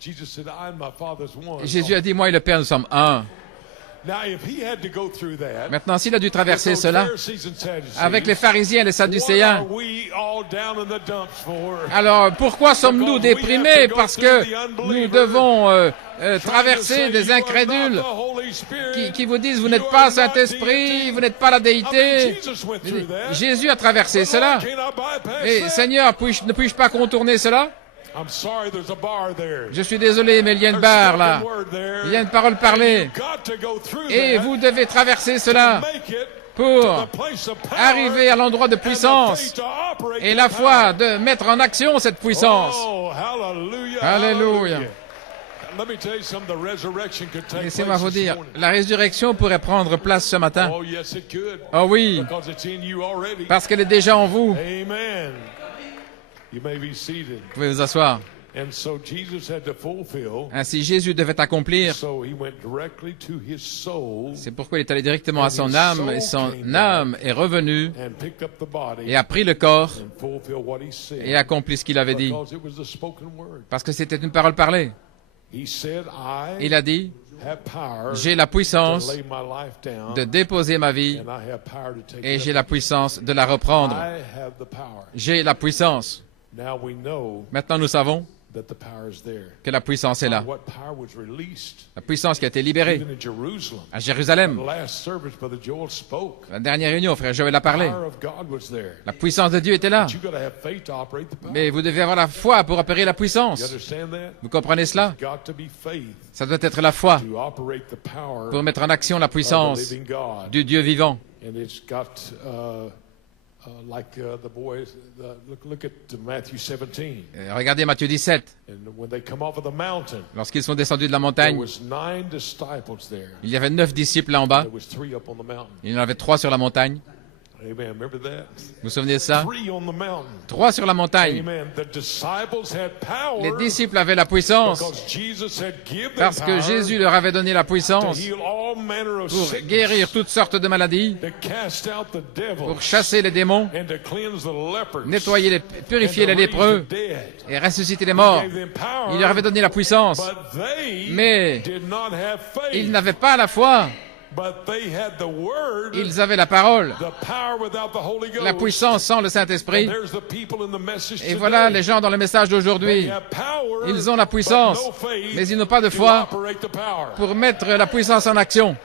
Jesus said, I and my Father's one. Et Jésus a dit, moi et le Père, nous sommes un. Now, if he had to go through that, Maintenant, s'il a dû with traverser those cela Pharisees and Sadducees, avec les pharisiens et les what are sadducéens, we all down in the dumps for? alors pourquoi sommes-nous déprimés? Parce que nous devons traverser des incrédules qui vous disent, vous n'êtes pas Saint-Esprit, vous n'êtes pas la déité. Jésus a traversé cela. Et Seigneur, ne puis-je pas contourner cela? I'm sorry, there's a bar there. Je suis désolé, mais il y a une barre là. Il y a une parole parlée. Et vous devez traverser cela pour arriver à l'endroit de puissance et la foi de mettre en action cette puissance. Oh, hallelujah. Alléluia. Let me tell you something, the resurrection could take Laissez-moi place vous this dire, morning. la résurrection pourrait prendre place ce matin. Oh, yes, it could. Oh oui, Because it's in you already. parce qu'elle est déjà en vous. Amen. You may be seated. Vous pouvez vous asseoir. And so Jesus had to fulfill. Ainsi, Jésus devait accomplir. So he went directly to his soul C'est pourquoi il est allé directement à son âme, et son âme est revenue and picked up the body et a pris le corps and fulfilled what he said. et accompli ce qu'il avait dit. Because it was the spoken word. Parce que c'était une parole parlée. He said, Il I a dit, have power j'ai la to puissance lay my life down, de déposer ma vie and I have power to take et it j'ai up. la puissance de la reprendre. I have the power. J'ai la puissance. Now we know Maintenant, nous savons that the power is there. que la puissance est là. What power was released La puissance qui a été libérée even in Jerusalem. à Jérusalem. The last service, Brother Joel spoke. La dernière réunion, frère Joël a The parlé. power of God was there. La puissance de Dieu était là. But you got to have faith to operate the power. Mais vous devez avoir la foi pour opérer la You puissance. understand that? Vous comprenez cela? Got to be faith Ça doit être la foi to operate the power pour mettre en action la of the puissance living God. du Dieu vivant. And it's got like the boys. Look at Matthew 17. Regardez Matthieu 17. And when they come off of the mountain, Lorsqu'ils sont descendus de la there montagne, was 9 disciples there. il y avait 9 disciples là en bas. There was 3 up on the mountain. Il y en avait 3 sur la montagne. Amen. Remember that? Vous vous souvenez de ça? 3 on the mountain. 3 sur la montagne. Amen. The disciples had power Les disciples avaient la puissance because Jesus had given them parce que power Jésus leur avait donné la to puissance heal all manner of pour sickness, guérir toutes sortes de maladies, to cast out the devils, pour chasser les démons, and to cleanse the lepers, nettoyer les, purifier and les to raise lépreux the dead. et ressusciter les morts. He gave them power, Il leur avait donné la puissance, but they mais did not have faith. ils n'avaient pas la foi. But they had the word, Ils avaient la parole, the power without the Holy Ghost. la puissance sans le Saint-Esprit. And there's the people in the message Et today. voilà les gens dans le message They d'aujourd'hui. have power, Ils ont la but puissance, no faith mais ils n'ont pas de to foi operate the power. pour mettre la puissance en action.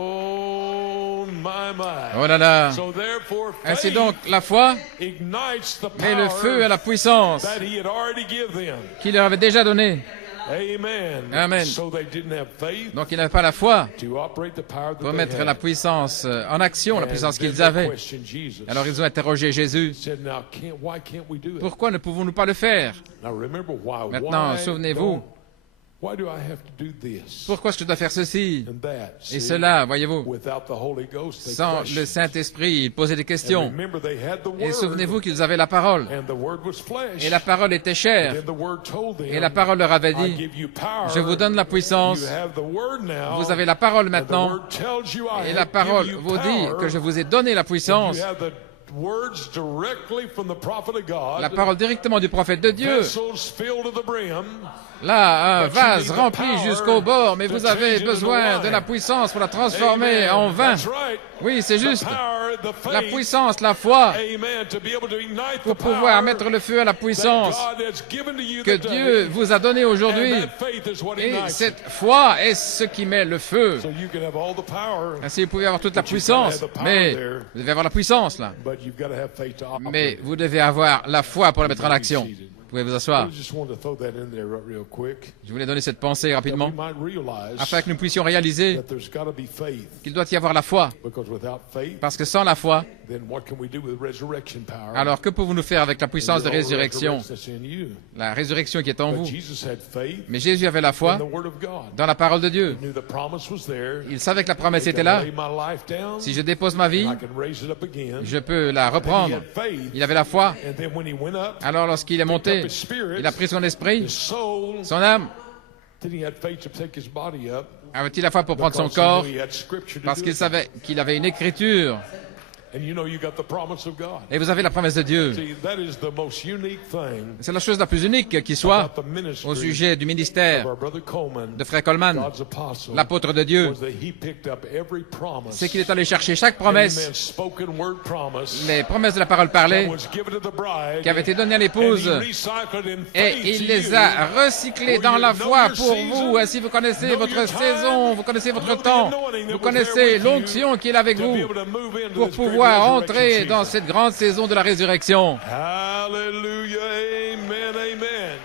Oh my. Oh là là. So therefore, Ainsi faith donc, la foi ignites the met le feu à power la puissance that he had already given them. qu'il leur avait déjà donnée. Amen. Amen. So they didn't have faith Donc ils n'avaient pas la foi to operate the power that pour they mettre had. la puissance en action, la And puissance then qu'ils they avaient. questioned Jesus. Alors ils ont interrogé Jésus. Said, now, why can't we do it? Pourquoi ne pouvons-nous pas le faire? Now remember why. Maintenant, Why souvenez-vous. Why do I have to do this Pourquoi est-ce que je dois faire ceci and that? et See? cela, voyez-vous? Without the Holy Ghost, they Sans questioned. le Saint-Esprit, ils posaient des And questions. remember, they had the Et word, souvenez-vous qu'ils avaient la parole. and the word was flesh. Et la parole était chair. And the word told them, Et la parole leur avait I dit, give you power. je vous donne la puissance, You have the word now. vous avez la parole And the maintenant, word tells you, I et la have parole give you vous dit power. que je vous ai donné la puissance. You have the words directly from the prophet of God. La parole directement du prophète de Dieu. Vessels filled to the brim. Là, un vase rempli jusqu'au bord, mais vous avez besoin de la puissance pour la transformer Amen. en vin. That's right. Oui, c'est juste. The power, the faith. La puissance, la foi, Amen. To be able to ignite pour the pouvoir power mettre le feu à la that puissance God has given to you que today. Dieu vous a donnée aujourd'hui. And that faith is what Et ignites cette it. foi est ce qui met le feu. So you can have all the power, Ainsi, vous pouvez avoir toute la But you've gotta puissance, have the power mais there. vous devez avoir la puissance là. but you've got to have faith to operate. Mais vous devez avoir la foi pour la mettre en action. Vous pouvez vous I asseoir. just wanted to throw that in there real quick. Je voulais donner cette pensée That rapidement, we might realize afin que nous puissions réaliser that there's got to be faith. qu'il doit y avoir la foi. Because without faith, Parce que sans la foi, then what can we do with resurrection power? alors que pouvons-nous faire avec la puissance de The résurrection? resurrection that's in you. La résurrection qui est en But vous. Jesus had faith Mais Jésus avait la in foi the Word of God. dans la parole de Dieu. He knew the promise was there. Il savait que la promesse I était can là. lay my life down, Si je dépose ma vie, and I can raise it up again. je peux la And he reprendre. had faith. Il avait la foi. And then when he went up, Alors lorsqu'il est monté, il a pris son esprit, his soul, son âme. then he had faith to take his body up. Avait-il la foi pour prendre son Because he corps? knew he had scripture to Parce do qu'il it. savait qu'il avait une écriture. And you know you got the promise of God. Et vous avez la promesse de Dieu. See, that is the most unique thing C'est la chose la plus unique qui soit about the ministry au sujet du of ministère our brother Coleman, de Frère Coleman, God's apostle, l'apôtre de Dieu. was that he picked up every promise, C'est qu'il est allé chercher chaque amen, promesse, spoken word promise les promesses de la parole that parlée, was given to the bride, qui avaient été données à and l'épouse, he recycled in et faith il to les you. a recyclés dans la foi pour vous. Ainsi vous connaissez votre saison, vous connaissez votre temps, vous connaissez l'onction qui est là avec to be vous able to move into pour this great pouvoir resurrection entrer season. dans cette grande saison de la résurrection. Hallelujah, amen, amen.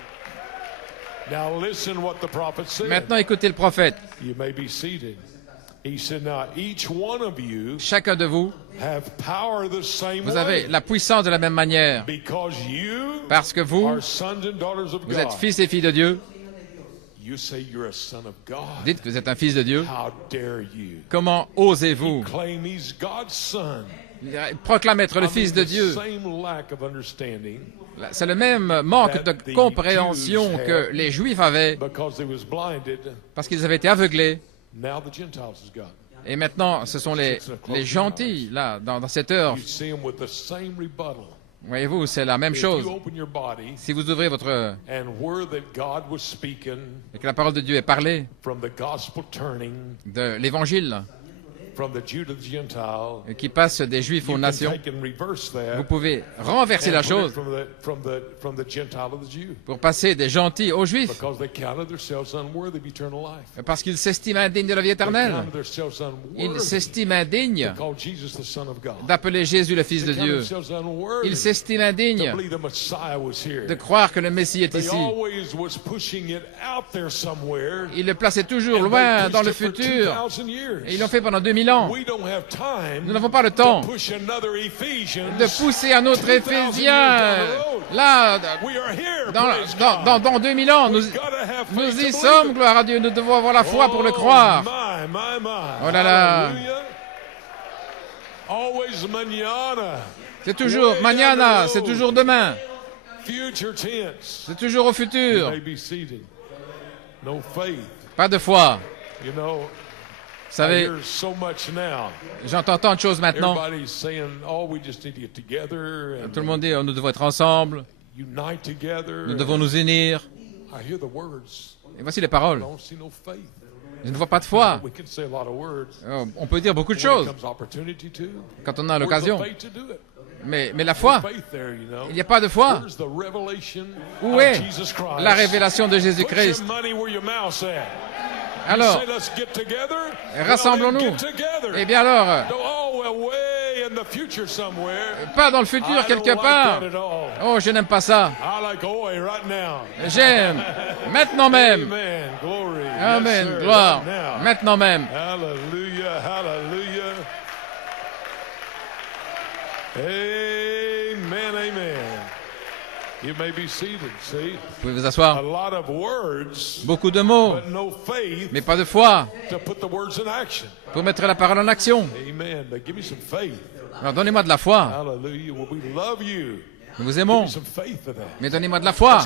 Now listen what the prophet said. Maintenant écoutez le prophète. You may be seated. He said, now each one of you Chacun de vous, have power the same vous way. avez la puissance de la même manière. Because you Parce que vous, are sons and daughters of vous God. êtes fils et filles de Dieu. You say you're a son of God. Dites que vous êtes un fils de Dieu. How dare you? Comment osez-vous Claim he's God's son. proclamer être le I fils mean, de the Dieu? same lack of understanding C'est le même manque de compréhension que les Juifs avaient because they was blinded. parce qu'ils avaient été aveuglés. Now the Gentiles has got. Et maintenant, ce sont les gentils, là, dans cette heure. You see them with the same rebuttal. Voyez-vous, c'est la même If chose. you open your body Si vous ouvrez votre... and where that God was speaking et que la parole de Dieu est parlée, from the gospel turning, de l'Évangile, qui passe des Juifs aux nations, vous pouvez renverser la chose pour passer des gentils aux Juifs, parce qu'ils s'estiment indignes de la vie éternelle. Ils s'estiment indignes d'appeler Jésus le Fils de Dieu. Ils s'estiment indignes de croire que le Messie est ici. Ils le plaçaient toujours loin dans le futur. Et ils l'ont fait pendant 2000 ans. Nous n'avons pas le temps de pousser un autre Éphésien. Là, dans 2000 ans, nous y sommes, gloire à Dieu. Nous devons avoir la foi pour le croire. Oh là là. C'est toujours mañana, c'est toujours demain. C'est toujours au futur. Pas de foi. Vous savez, j'entends tant de choses maintenant. Tout le monde dit, nous devons être ensemble. Nous devons nous unir. Et voici les paroles. Je ne vois pas de foi. On peut dire beaucoup de choses quand on a l'occasion. Mais la foi, il n'y a pas de foi. Où est la révélation de Jésus-Christ? Alors, rassemblons-nous. Eh bien alors, pas dans le futur quelque part. Oh, je n'aime pas ça. J'aime maintenant même. Amen, gloire, maintenant même. Hallelujah, hallelujah. Amen, amen. You may be seated, see? Vous pouvez vous asseoir. A lot of words, Beaucoup de mots, but no faith mais pas de foi to put the words in action. pour mettre la parole en action. Amen. Now give me some faith. Alors donnez-moi de la foi. Hallelujah. Well, we love you. Nous vous Give aimons, me some faith for that. mais donnez-moi de la foi.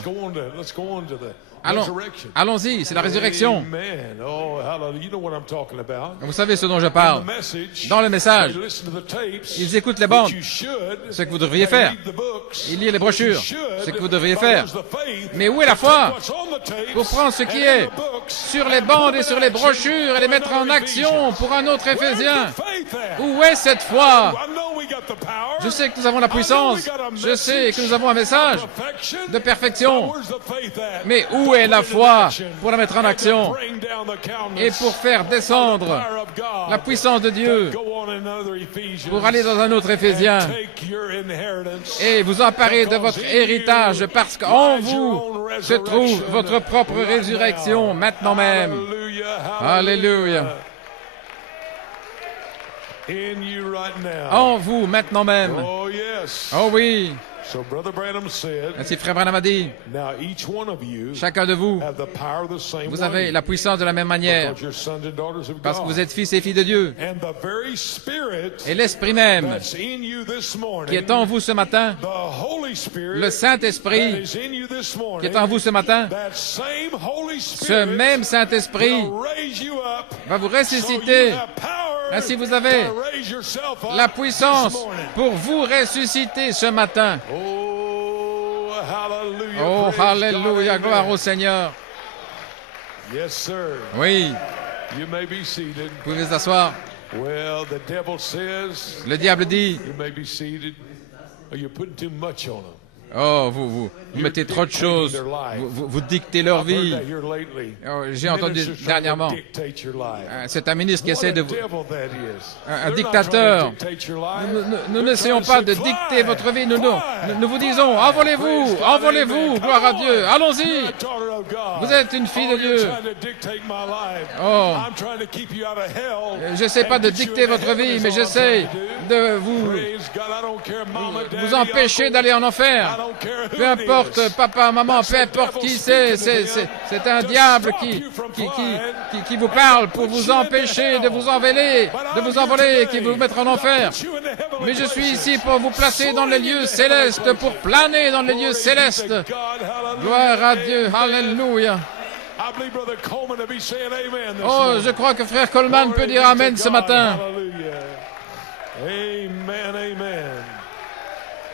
Let's go on to the resurrection. Allons-y, c'est la résurrection. Amen. Oh, hallelujah. You know what I'm talking about. Vous savez ce dont je parle. The message, Dans le message, they listen to the tapes, ils écoutent les bandes, which you should, ce que vous devriez and faire. read the books, Ils lisent les brochures, which you should, ce que vous devriez but faire. where's the faith? Mais où est la foi What's on the tapes, pour prendre ce qui and in est the books, sur les and bandes put et it sur in les action brochures et les for mettre en another action Ephesians? pour un autre Where's Éphésien? the faith at? Où est cette foi? I know we got the power. Je sais que nous avons la puissance, je sais que nous avons un message de perfection, mais où est la foi pour la mettre en action et pour faire descendre la puissance de Dieu pour aller dans un autre Éphésien et vous emparer de votre héritage parce qu'en vous se trouve votre propre résurrection maintenant même. Alléluia. En vous maintenant même. Oh yes. Oh oui. So Brother Branham said, Ainsi Frère Branham a dit, now each one of you chacun de vous, have the power the same vous way, avez la puissance de la même manière because you're sons and daughters of parce que God. vous êtes fils et filles de Dieu. And the very Spirit Et l'Esprit même that's in you this morning, qui est en vous ce matin, the Holy Spirit le Saint-Esprit that is in you this morning, qui est en vous ce matin, that same Holy ce Spirit même Saint-Esprit will raise you up va vous so ressusciter. you have power Ainsi vous avez to raise yourself up la puissance this morning. pour vous ressusciter ce matin. Oh, hallelujah. Oh, Praise alléluia, God, gloire amen. au Seigneur. Yes, sir. Oui, You may be seated. vous pouvez vous asseoir. Well, the devil says, Le diable dit, you may be seated. Oh, you're putting too much on them. oh, vous mettez trop de choses, vous dictez leur I've heard vie. that here lately. Oh, j'ai entendu Ministers trying to dernièrement, dictate your life. c'est un ministre qui What essaie a de vous... devil that is. un They're not dictateur. trying to dictate your life. Nous They're n'essayons trying pas to de say, dicter fly, votre vie. fly, Nous vous disons, fly. envolez-vous, Praise God, envolez-vous, amen. gloire à Come Dieu. on. Allons-y. You're a daughter of God. Vous êtes une fille de Oh, Dieu. you're trying to dictate my life. Oh. I'm trying to keep you out of hell. J'essaie pas and de get you dicter into votre heaven vie, is mais all I'm j'essaie trying to do. de vous Praise God, I don't care, mama, daddy, empêcher uncle. d'aller en I enfer. don't care who Peu it importe, is. papa, maman, That's peu the importe devil qui c'est, speaking to him c'est un to diable stop qui you from flying vous parle pour and vous put you into empêcher de hell. vous envoler, But de I'm vous here envoler, today qui vous mettre en to enfer. put you into heavenly Mais je suis places. ici pour vous placer dans les lieux Soaring into célestes, heavenly pour places. planer dans les lieux Glory be to célestes. God. Hallelujah. Gloire à Dieu, Amen. alléluia. I believe Brother Coleman to be saying amen this Oh, morning. je crois que frère Coleman peut Glory dire be to amen ce God. matin. Hallelujah. Amen, amen.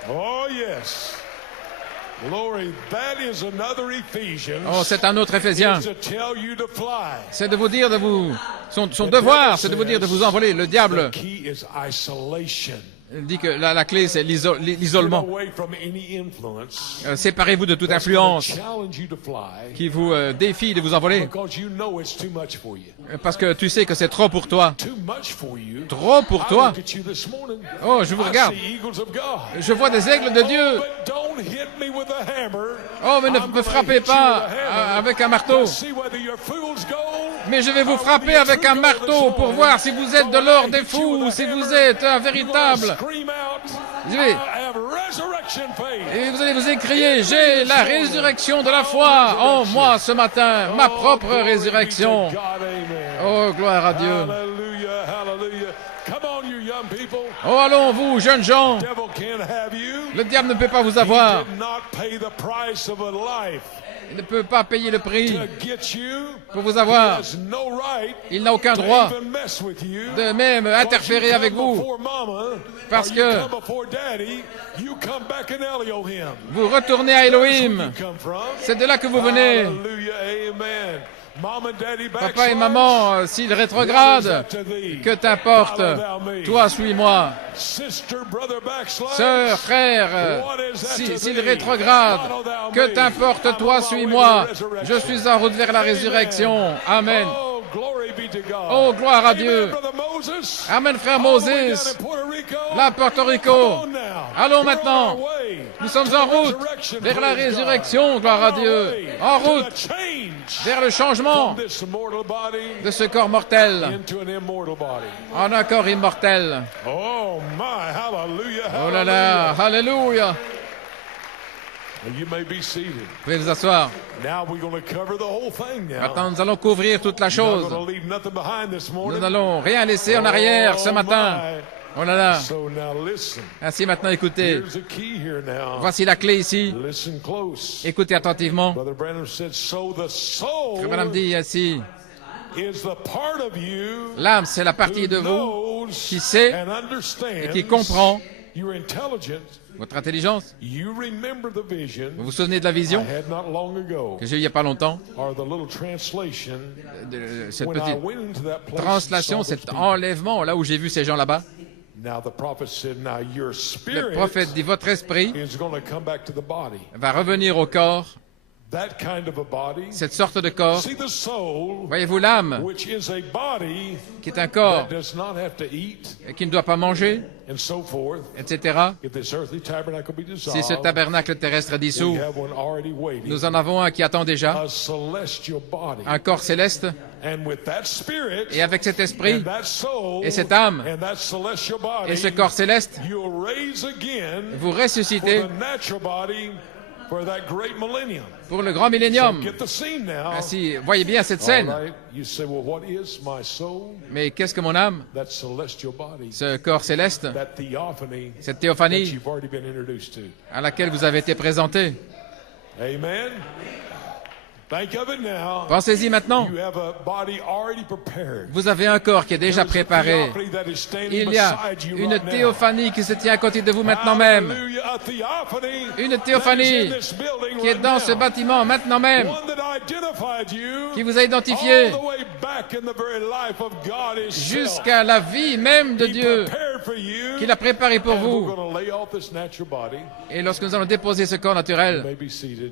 Oh, yes. Glory, that is another Ephesians. Oh, c'est un autre Éphésien. To tell you to fly. C'est de vous dire de vous... Son devoir, c'est de vous dire de vous envoler. Le diable The key is isolation. dit que la clé, c'est l'isolement. Away from any influence. Séparez-vous de toute influence Challenge you to fly. qui vous défie de vous envoler. Because you know it's too much for you. Parce que tu sais que c'est trop pour toi. Too much for you. Trop pour I toi. look at you this morning. Oh, je vous regarde. I see eagles of God. Je vois des aigles de Dieu. But don't hit me with a hammer. Oh, mais ne I'm me gonna frappez hit you pas with a hammer. avec un marteau. Let's see whether you're fool's gold. Mais je vais vous frapper avec un marteau pour voir si vous êtes de l'or des fous ou si vous êtes un véritable. Je vais- Et vous allez vous écrier, j'ai la résurrection de la foi en moi ce matin, ma propre résurrection. Oh, gloire à Dieu. Hallelujah, hallelujah. Come on, you young people. Oh, allons, vous, jeunes gens. The devil can't have you. Le diable ne peut pas vous He avoir. did not pay the price of a life Il ne peut pas payer le prix to get you. pour vous He avoir. has no right Il n'a aucun to droit even mess with you. de même interférer You avec come vous. before mama, Parce or que- you come before daddy, you come back in Elohim. Vous retournez à That's where Elohim. you come from. C'est de là que vous venez. Hallelujah, amen. Mom and daddy Papa et backslide. maman, s'ils rétrogradent, que t'importe. Toi, suis-moi. Sister, brother, backslide. Sœur, frère, s'ils rétrogradent, que t'importe, toi, suis-moi. Je suis en route vers la résurrection. Amen. Oh, glory be to God. Oh, gloire à Dieu. Amen, brother Moses. Amen, frère All the way down Moses. in Puerto Rico. Là, Porto Come Rico. on now. Allons We're maintenant. on our way Nous sommes en to route resurrection, vers la praise God. résurrection, gloire à On our Dieu. way En to route the change vers le changement from this mortal body de ce corps mortel into an immortal body. en un corps immortel. Oh my, hallelujah, Oh là là, alléluia. And you may be seated. Vous pouvez vous asseoir. Now we're going to cover the whole thing now. Maintenant, nous allons couvrir toute la We're chose. not going to leave nothing behind this morning. Nous n'allons rien laisser en arrière ce matin. my. Oh là là. So now listen. Ainsi maintenant, écoutez. Here's the key here now. Voici la clé ici. Listen close. Écoutez attentivement. Brother Branham said, so the soul Madame dit ainsi. is the part of you L'âme, c'est la partie who de vous knows qui sait and understands et qui comprend your intelligence. votre intelligence. You remember the vision Vous vous souvenez de la I vision had not long ago, que j'ai eue il n'y a pas longtemps? or the little translation Cette when I petite went into that place and translation, saw cet those people. enlèvement, là où j'ai vu ces gens là-bas. Now the prophet said, now your Le spirit prophète dit, votre esprit is going to come back to the body. va revenir au corps, That kind of a body. cette sorte de corps. See the soul, Voyez-vous l'âme, which is a body qui est un corps that does not have to eat, et qui ne doit pas manger, and so forth. etc. If this earthly tabernacle be Si ce dissolved, tabernacle terrestre est we dissous, have one already waiting, nous en avons un qui attend déjà, a celestial body. un corps céleste, And with that spirit, et avec cet esprit and that soul, et cette âme, and that celestial body, et ce corps céleste, you'll raise again vous for ressuscitez the natural body for that great millennium. pour le grand millénium. Get the scene now. Ainsi, voyez bien cette All scène. right. You say, well, what is my soul? Mais qu'est-ce que mon âme, That celestial body, ce corps céleste, that theophany cette that théophanie you've already been introduced to. à laquelle vous avez été présenté? Amen. Think of it now. Pensez-y maintenant. You have a body already prepared. Vous avez un corps qui est déjà There's a préparé. theophany that is standing Il y a beside you une right now. théophanie qui se tient à côté de vous maintenant même. Hallelujah. A theophany Une that is théophanie in this building qui est right dans now. ce bâtiment maintenant même, One that identified you qui vous a identifié all the way back in the very life of God himself. jusqu'à la vie même de He Dieu, prepared for you. qu'il a préparé pour And we're vous. going to lay off this natural body. Et lorsque nous allons déposer ce corps You naturel, may be seated.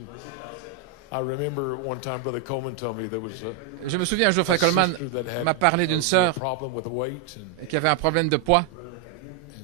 I remember one time Brother Coleman told me there was je me souviens un jour, Frère a Coleman sister that had m'a parlé d'une a sœur problem with weight, and qui avait un problème de poids.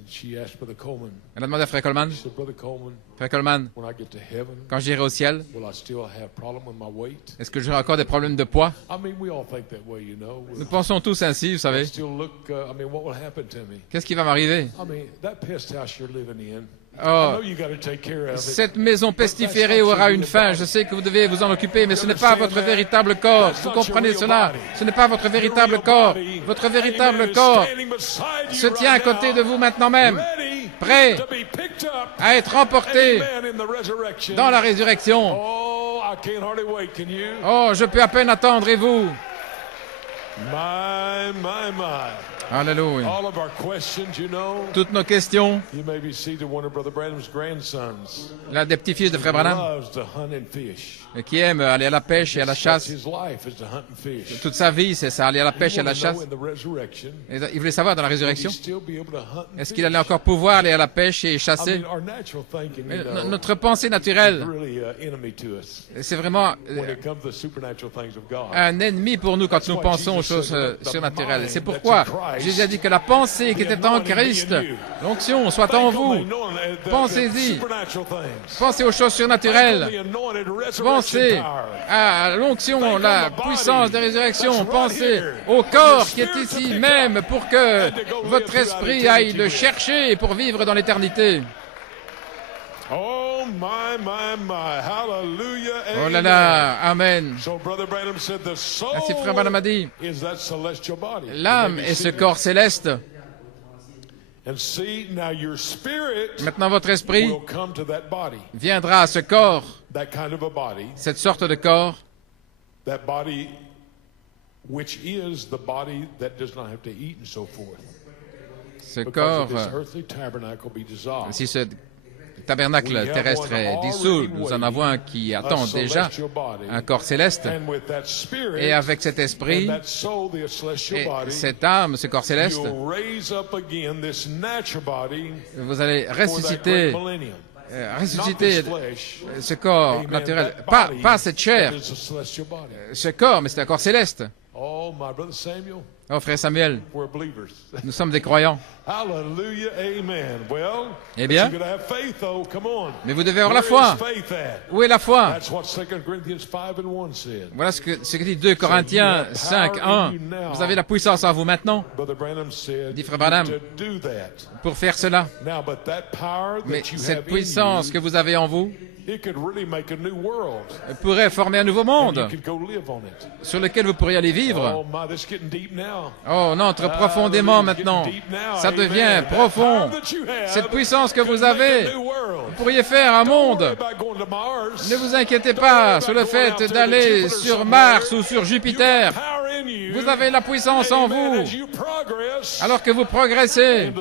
she asked Brother Coleman, Elle a demandé à Frère Coleman, she said, Brother Coleman, Frère Coleman, when I get to heaven, quand j'irai au ciel, will I still have problem with my weight? est-ce que j'aurai encore des problèmes de poids? I mean, we all think that way, you know. Nous pensons tous ainsi, vous I savez. still look, I mean, what will happen to me? Qu'est-ce qui va m'arriver? I mean, that pest house you're living in, I Oh, know you got to take care of it. cette maison pestiférée aura une fin. Je sais que vous devez vous en occuper, mais ce n'est pas votre véritable corps. Vous comprenez cela? Ce n'est pas votre véritable corps. Votre véritable corps se tient à côté de vous maintenant même, prêt à être emporté dans la résurrection. Oh, I can't hardly wait, can you? Oh, je peux à peine attendre, et vous? My. Alléluia. All of our questions, you know. Toutes nos questions. You may be seated one of Brother Branham's grandsons. L'un des petits-fils de Frère Branham, Loves to hunt and fish. qui aime aller à la pêche et à la chasse. His life is to hunt and fish. Toute sa vie, c'est ça, aller à la pêche et à la chasse. In the resurrection, Et il voulait savoir dans la résurrection, still be able to hunt and est-ce qu'il allait encore pouvoir aller à la pêche et I chasser? mean, our natural thinking, Mais you know, notre pensée naturelle, is really enemy to us c'est vraiment when it comes to the supernatural things of God. un ennemi pour nous quand nous pensons aux choses surnaturelles. C'est pourquoi Jésus a dit que la pensée qui était en Christ, l'onction soit en vous. Pensez-y. Pensez aux choses surnaturelles. Pensez à l'onction, la puissance de résurrection. Pensez au corps qui est ici même pour que votre esprit aille le chercher pour vivre dans l'éternité. Oh my, my, my. Hallelujah. Oh là là, amen. So Brother Branham said the soul Ainsi Frère Branham a dit, is that celestial body. l'âme est ce corps céleste. And see, now your spirit Maintenant votre esprit will come to that body. viendra à ce corps, That kind of a body. cette sorte de corps, That body which is the body that does not have to eat and so forth. ce Because corps, if this earthly tabernacle be dissolved. si ce tabernacle terrestre est dissous, nous en avons un qui attend déjà un corps céleste. And with that spirit Et avec cet esprit and that soul, the celestial et body, cette âme, ce corps céleste, you'll raise up again this natural body vous allez for that great ressusciter, millennium. ressusciter Not this flesh, ce corps amen, naturel. that body Pas cette chair, that is a celestial body. ce corps, mais c'est un corps céleste. Oh, my brother Samuel, Oh, frère Samuel, we're believers. nous sommes des croyants. Hallelujah, amen. Well, Eh bien, but you gotta have faith, though. Come on. mais vous devez avoir la Where foi. is faith at? Où est la foi? That's what 2 Corinthians 5:1 said. Voilà ce que dit 2 Corinthiens 5, 1. Vous avez la puissance en vous maintenant Brother Branham said Dit Frère Branham, to do that. pour faire cela. Now, but that power Mais that you cette have puissance in que you, vous avez en vous it could really make a new world. pourrait former un nouveau You monde could go live on it. sur lequel vous pourriez aller Oh vivre. my, this is getting deep now. Oh, on entre profondément maintenant. Ça devient profond. Cette puissance que vous avez, vous pourriez faire un monde. Ne vous inquiétez pas sur le fait d'aller sur Mars ou sur Jupiter. Vous avez la puissance en vous alors que vous progressez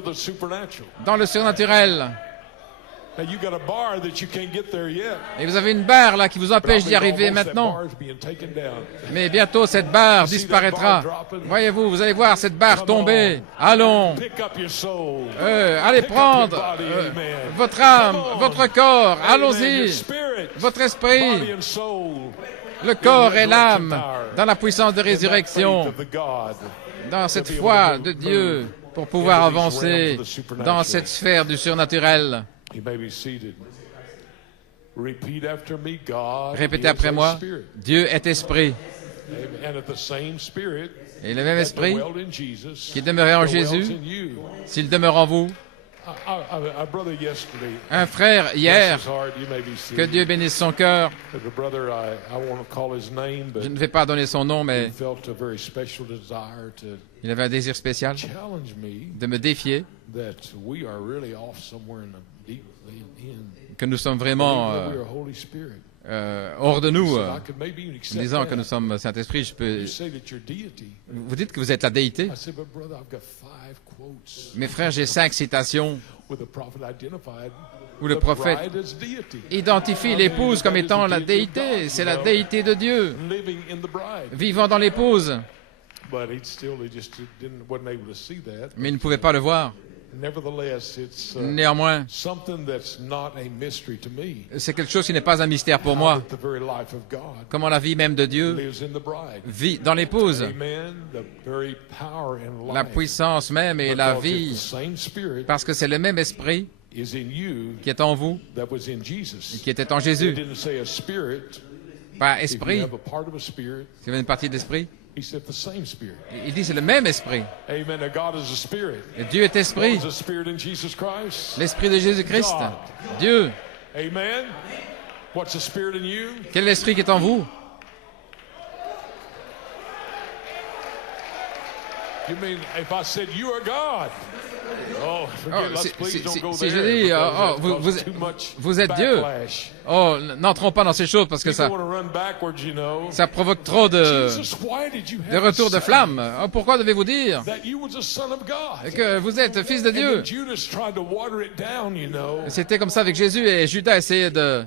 dans le surnaturel. Et vous avez une barre là qui vous empêche d'y arriver maintenant. Mais bientôt cette barre disparaîtra. Voyez-vous, vous allez voir cette barre tomber. Allons. Allez prendre votre âme, votre corps. Allons-y. Votre esprit. Le corps et l'âme dans la puissance de résurrection. Dans cette foi de Dieu pour pouvoir avancer dans cette sphère du surnaturel. Répétez après moi, Dieu est esprit. Et le même esprit qui demeurait en Jésus, s'il demeure en vous, un frère hier, que Dieu bénisse son cœur, je ne vais pas donner son nom, mais il avait un désir spécial de me défier, que nous sommes vraiment hors de nous, disant que nous sommes Saint-Esprit. Vous dites que vous êtes la déité. Mes frères, j'ai 5 citations où le prophète identifie l'épouse comme étant la déité. C'est la déité de Dieu, vivant dans l'épouse. Mais il ne pouvait pas le voir. Néanmoins, c'est quelque chose qui n'est pas un mystère pour moi. Comment la vie même de Dieu vit dans l'épouse. La puissance même et la vie, parce que c'est le même esprit qui est en vous, qui était en Jésus. Pas esprit, si vous avez une partie d'esprit. Il dit c'est le même esprit. Et Dieu est esprit. L'esprit de Jésus-Christ. Dieu. Quel est l'esprit qui est en vous? You mean if I said you are God? Oh, forget it. si, Let's please don't go si je there dis, because that vous, causes too much vous êtes Dieu, backlash. oh, n'entrons pas dans ces choses parce que People ça, want to run backwards, you know. ça provoque trop de Jesus, why did you have retours to de say flamme. Oh, pourquoi devez-vous dire that you was a son of God? que vous êtes fils de And Dieu? then Judas tried to water it down, you know, C'était comme ça avec Jésus et Judas essayait de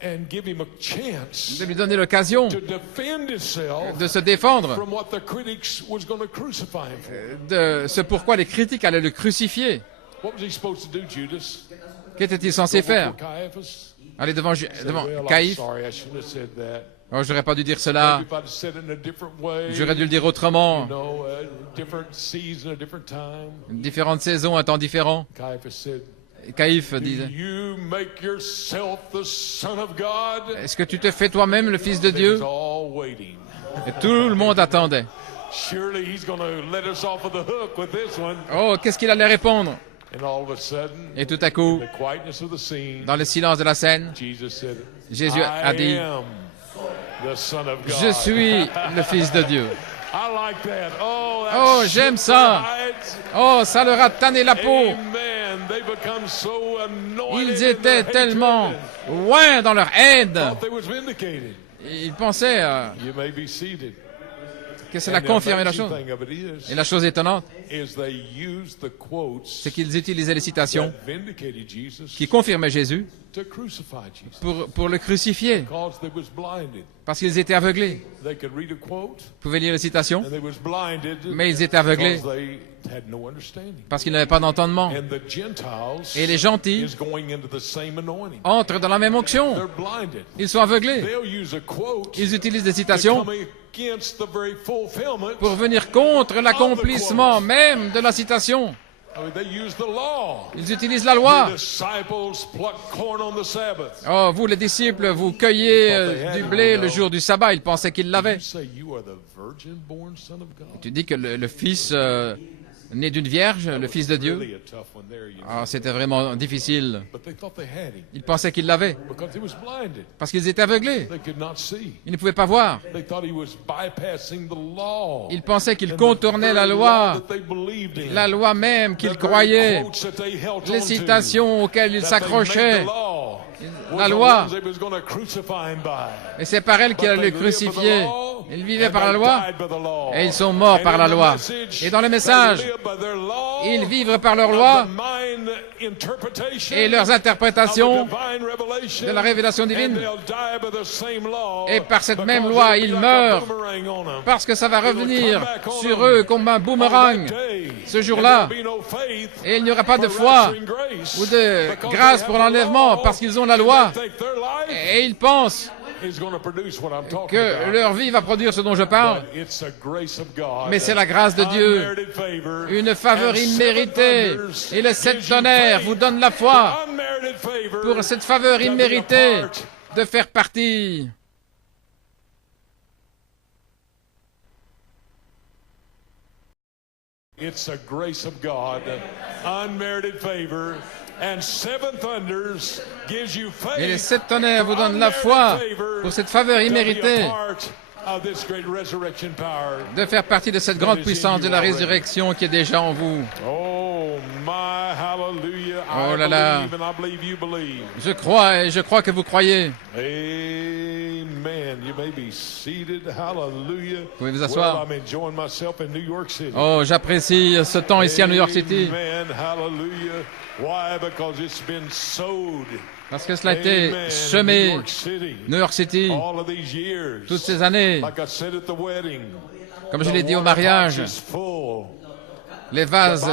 and give him a chance lui donner l'occasion to defend himself de se défendre from what the critics was going to crucify him for. de ce pourquoi les critiques allaient le crucifier. What was he supposed to do, Judas? Qu'était-il censé faire? Before Caiaphas? Aller devant Well, I'm Caïphe? sorry, I shouldn't have said that. Oh, j'aurais pas dû dire cela. Maybe if I'd said it in a different way. J'aurais dû le dire autrement. You know, a different season, a different time. Différentes saisons, un temps différent. Caiaphas said, Caïphe "Do disait, you make yourself the son of God?" est-ce que tu te fais toi-même le fils de They Dieu? was all waiting. Et tout le monde attendait. Surely he's going to let us off of the hook with this one. Oh, qu'est-ce qu'il allait répondre? And all of a sudden, Et tout à coup, in the quietness of the scene, dans le silence de la scène, Jesus said, Jésus a dit, I am the son of God. je suis le fils de Dieu. I like that. Oh, that Oh, j'aime ça. shivers. Oh, ça leur a tanné la peau. Amen. They become so anointed Ils in étaient their tellement hatred. loin dans leur haine. Thought they was vindicated. Ils pensaient You may be seated. que cela And the confirmait la amazing chose. thing of it is Et la chose étonnante, they used the quotes c'est qu'ils utilisaient les citations that vindicated Jesus qui confirmaient Jésus to crucify Jesus. pour le crucifier, Because they was blinded. parce qu'ils étaient aveuglés. They could read a quote Vous pouvez lire les citations, and they was blinded mais ils étaient aveuglés because they had no understanding. parce qu'ils n'avaient pas d'entendement. And the Gentiles Et les gentils is going into the same anointing. entrent dans la même onction. They're blinded. Ils sont aveuglés. They'll use a quote Ils utilisent des to citations come against the very fulfillment. pour venir contre l'accomplissement même de la citation. I mean, they use the law. Ils utilisent la loi. The disciples pluck corn on the Sabbath. Oh, vous les disciples, vous cueillez du blé le jour du sabbat. Ils pensaient qu'ils l'avaient. You say you are the virgin-born son of God. Tu dis que le fils né d'une vierge, le fils de Dieu. Really a tough one there, you know. Ah, c'était vraiment difficile. But they thought they had him Ils pensaient qu'ils l'avaient because he was blinded. parce qu'ils étaient aveuglés. They could not see. Ils ne pouvaient pas voir. They thought he was bypassing the law. Ils pensaient qu'ils And the contournaient la very loi, law that they believed in. la loi même The qu'ils very croyaient, quotes that they held les onto. citations auxquelles ils That they made s'accrochaient. the law La was the loi. ones they was gonna crucify him by. Et c'est par elle qu'ils But allaient they le lived by the crucifier. law, Ils vivaient and par la they loi died by the law. et ils sont morts And par in la the loi. message, Et dans le they message, live by their law ils vivent par leur of loi the mind interpretation et leurs of interprétations the divine revelation, de la révélation divine. and they'll die by the same law Et par cette même because loi, it'll be ils like a meurent boomerang on them. parce que ça va It'll revenir come back on sur them eux comme un on boomerang that day. ce jour-là. And there'll be no faith Et il n'y aura pas de for foi rapturing grace ou de because grâce they pour have the l'enlèvement law, parce qu'ils ont la and loi. they think their life Et ils pensent is going to produce what I'm talking que about. leur vie va produire ce dont je parle. But it's a grace of God, Mais c'est la grâce de Dieu, unmerited favor, une faveur and seven imméritée. thunders Et les sept gives you tonnerres faith vous donnent la foi for unmerited favor pour cette faveur to be a imméritée part. de faire partie. It's a grace of God, unmerited favor, and seven thunders gives you faith. Et les sept tonnerres vous for donnent la unmerited foi favor pour cette faveur to be a imméritée part of this great resurrection power. de faire partie de cette grande puissance de la résurrection qui est déjà en vous. Oh my hallelujah! Oh I là là. believe, and I believe you believe. Je crois et je crois que vous croyez. Amen. You may be seated. Hallelujah. Pouvez vous asseoir. Well, I'm enjoying myself in New York City. Oh, j'apprécie ce temps ici à New York City Amen. Hallelujah. Why? Because it's been sowed. parce que cela a été Amen. semé. New York City. New York City, All of these years. toutes ces années, Like I said at the wedding. comme je the l'ai dit au water mariage, box is full. les vases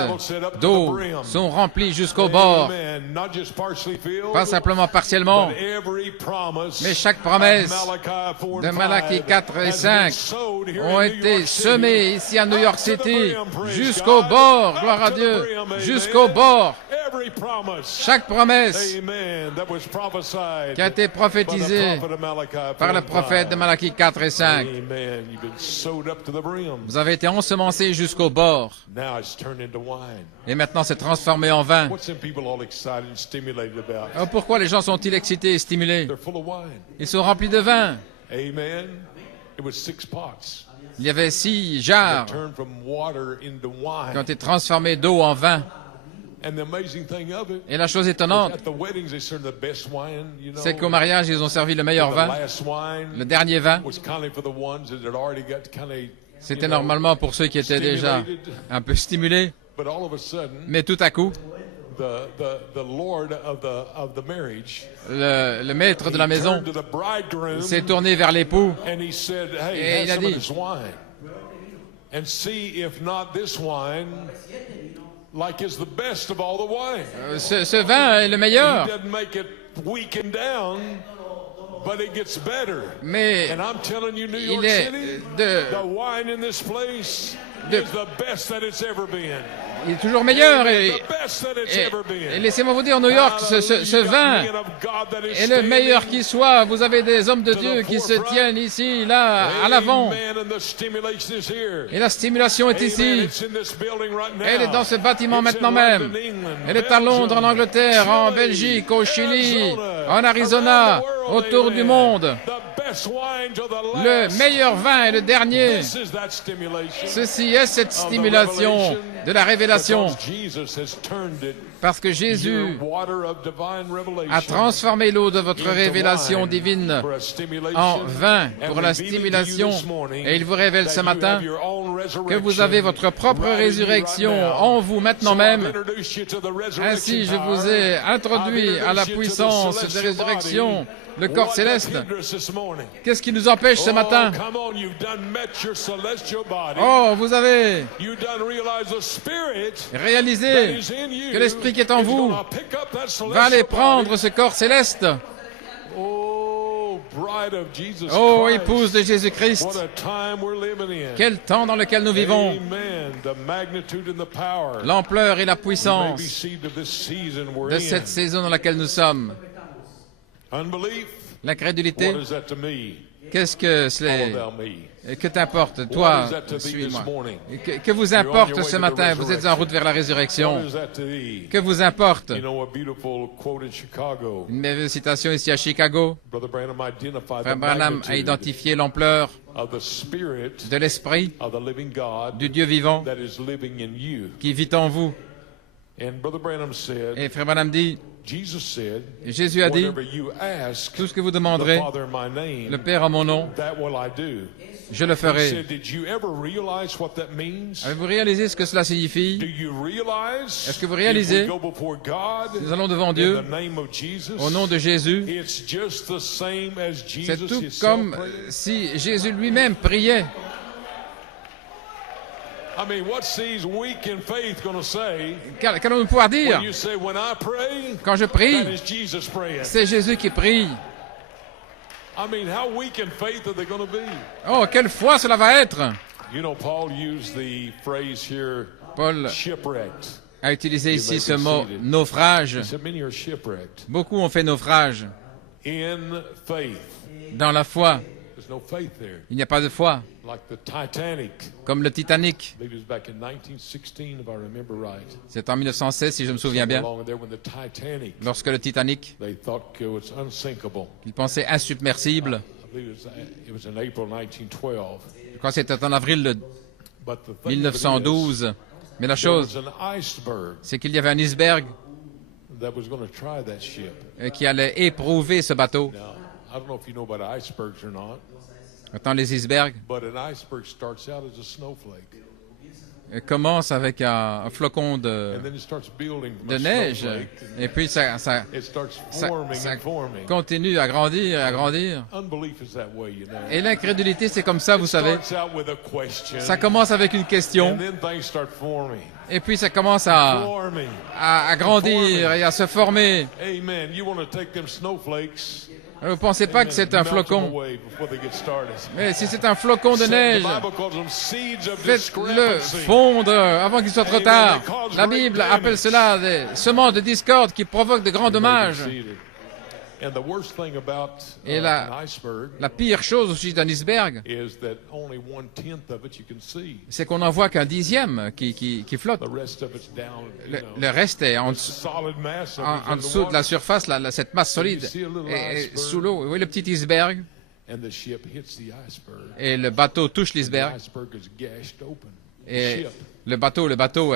d'eau sont remplis jusqu'au bord, Amen. Not just partially filled. pas simplement partiellement, But every promise mais chaque promesse of Malachi 4 and de Malachie 5 4 et has 5 been sowed here ont in New été York City. semées ici à New York Up to the City brim, praise jusqu'au God. bord, Up gloire à to the Dieu, brim, amen. jusqu'au bord. Every promise, Chaque promesse amen, that was prophesied qui a été by the prophétisée prophet of Malachi 4 par le and prophète de 5. Malachie 4 et 5. Amen. You've been sowed up to the brim. Vous avez été ensemencés jusqu'au bord Now it's turned into wine. et maintenant c'est transformé en vin. What's them people all excited and stimulated about? Alors pourquoi les gens sont-ils excités et stimulés? They're full of wine. Ils sont remplis de vin. Amen. It was 6 pots. Il y avait 6 jarres turned from water into qui ont wine. été transformés d'eau en vin. And the amazing thing of it, Et la chose étonnante, at the weddings they serve the best wine, c'est qu'au mariage, ils ont servi le meilleur the vin, last wine le dernier vin. was kind of for the ones that had already got kind of, C'était normalement pour ceux qui étaient déjà un peu stimulés. but all of a sudden, Mais tout à coup, the Lord of the marriage le maître de la maison turned to the bridegroom s'est tourné vers l'époux and he said, Et hey, il a have some of dit, this wine and see if not this wine like is the best of all the wine. ce vin est le He meilleur, doesn't make it weaken down, but it gets better. mais And I'm telling you, New il York est City, de- the wine in this place de- is the best that it's ever been. il est toujours meilleur. The best that it's Et ever been. laissez-moi vous dire, New York, ce vin est le meilleur qui soit. Vous avez des hommes de Dieu qui se tiennent ici, là, à l'avant. Et la stimulation est ici. Elle est dans ce bâtiment maintenant même. Elle est à Londres, en Angleterre, en Belgique, au Chili, en Arizona, autour du monde. Le meilleur vin est le dernier. Ceci est cette stimulation de la révélation. Parce que Jésus a transformé l'eau de votre révélation divine en vin pour la stimulation. Et il vous révèle ce matin que vous avez votre propre résurrection en vous maintenant même. Ainsi, je vous ai introduit à la puissance de résurrection, le corps céleste. Qu'est-ce qui nous empêche ce matin? Oh, vous avez réalisé que l'Esprit qui est en vous va aller prendre ce corps céleste. Oh, épouse de Jésus-Christ, quel temps dans lequel nous vivons. L'ampleur et la puissance de cette saison dans laquelle nous sommes. L'incrédulité, qu'est-ce que c'est? Que t'importe, toi, suis-moi. Que vous importe ce matin? Vous êtes en route vers la résurrection. Que vous importe? Une merveilleuse citation ici à Chicago. Frère Branham a identifié l'ampleur de l'Esprit du Dieu vivant qui vit en vous. Et Frère Branham dit, Jésus a dit, tout ce que vous demanderez, le Père en mon nom, je le ferai. Avez-vous réalisé ce que cela signifie? Est-ce que vous réalisez? Nous allons devant Dieu au nom de Jésus. C'est tout comme si Jésus lui-même priait. Qu'allons-nous pouvoir dire? Quand je prie, c'est Jésus qui prie. Oh, quelle foi cela va être! Paul a utilisé ici ce mot « naufrage ». Beaucoup ont fait naufrage. Dans la foi, il n'y a pas de foi. Comme le Titanic. C'est en 1916, si je me souviens bien. Lorsque le Titanic, ils pensaient insubmersible. Je crois que c'était en avril de 1912. Mais la chose, c'est qu'il y avait un iceberg qui allait éprouver ce bateau. Attends, les icebergs commencent avec un flocon de neige, et puis ça continue à grandir, à grandir. Et l'incrédulité, c'est comme ça, vous savez. Ça commence avec une question, et puis ça commence à grandir et à se former. Vous ne pensez pas que c'est un flocon. Mais si c'est un flocon de neige, faites-le fondre avant qu'il soit trop tard. La Bible appelle cela des semences de discorde qui provoquent de grands dommages. Et la pire chose au sujet d'un iceberg, c'est qu'on n'en voit qu'un dixième qui flotte. Le reste est en dessous de la surface, cette masse solide est sous l'eau. Vous voyez le petit iceberg? and the ship hits the iceberg. et le bateau touche The l'iceberg. iceberg is gashed open. The Et ship. le bateau est That's what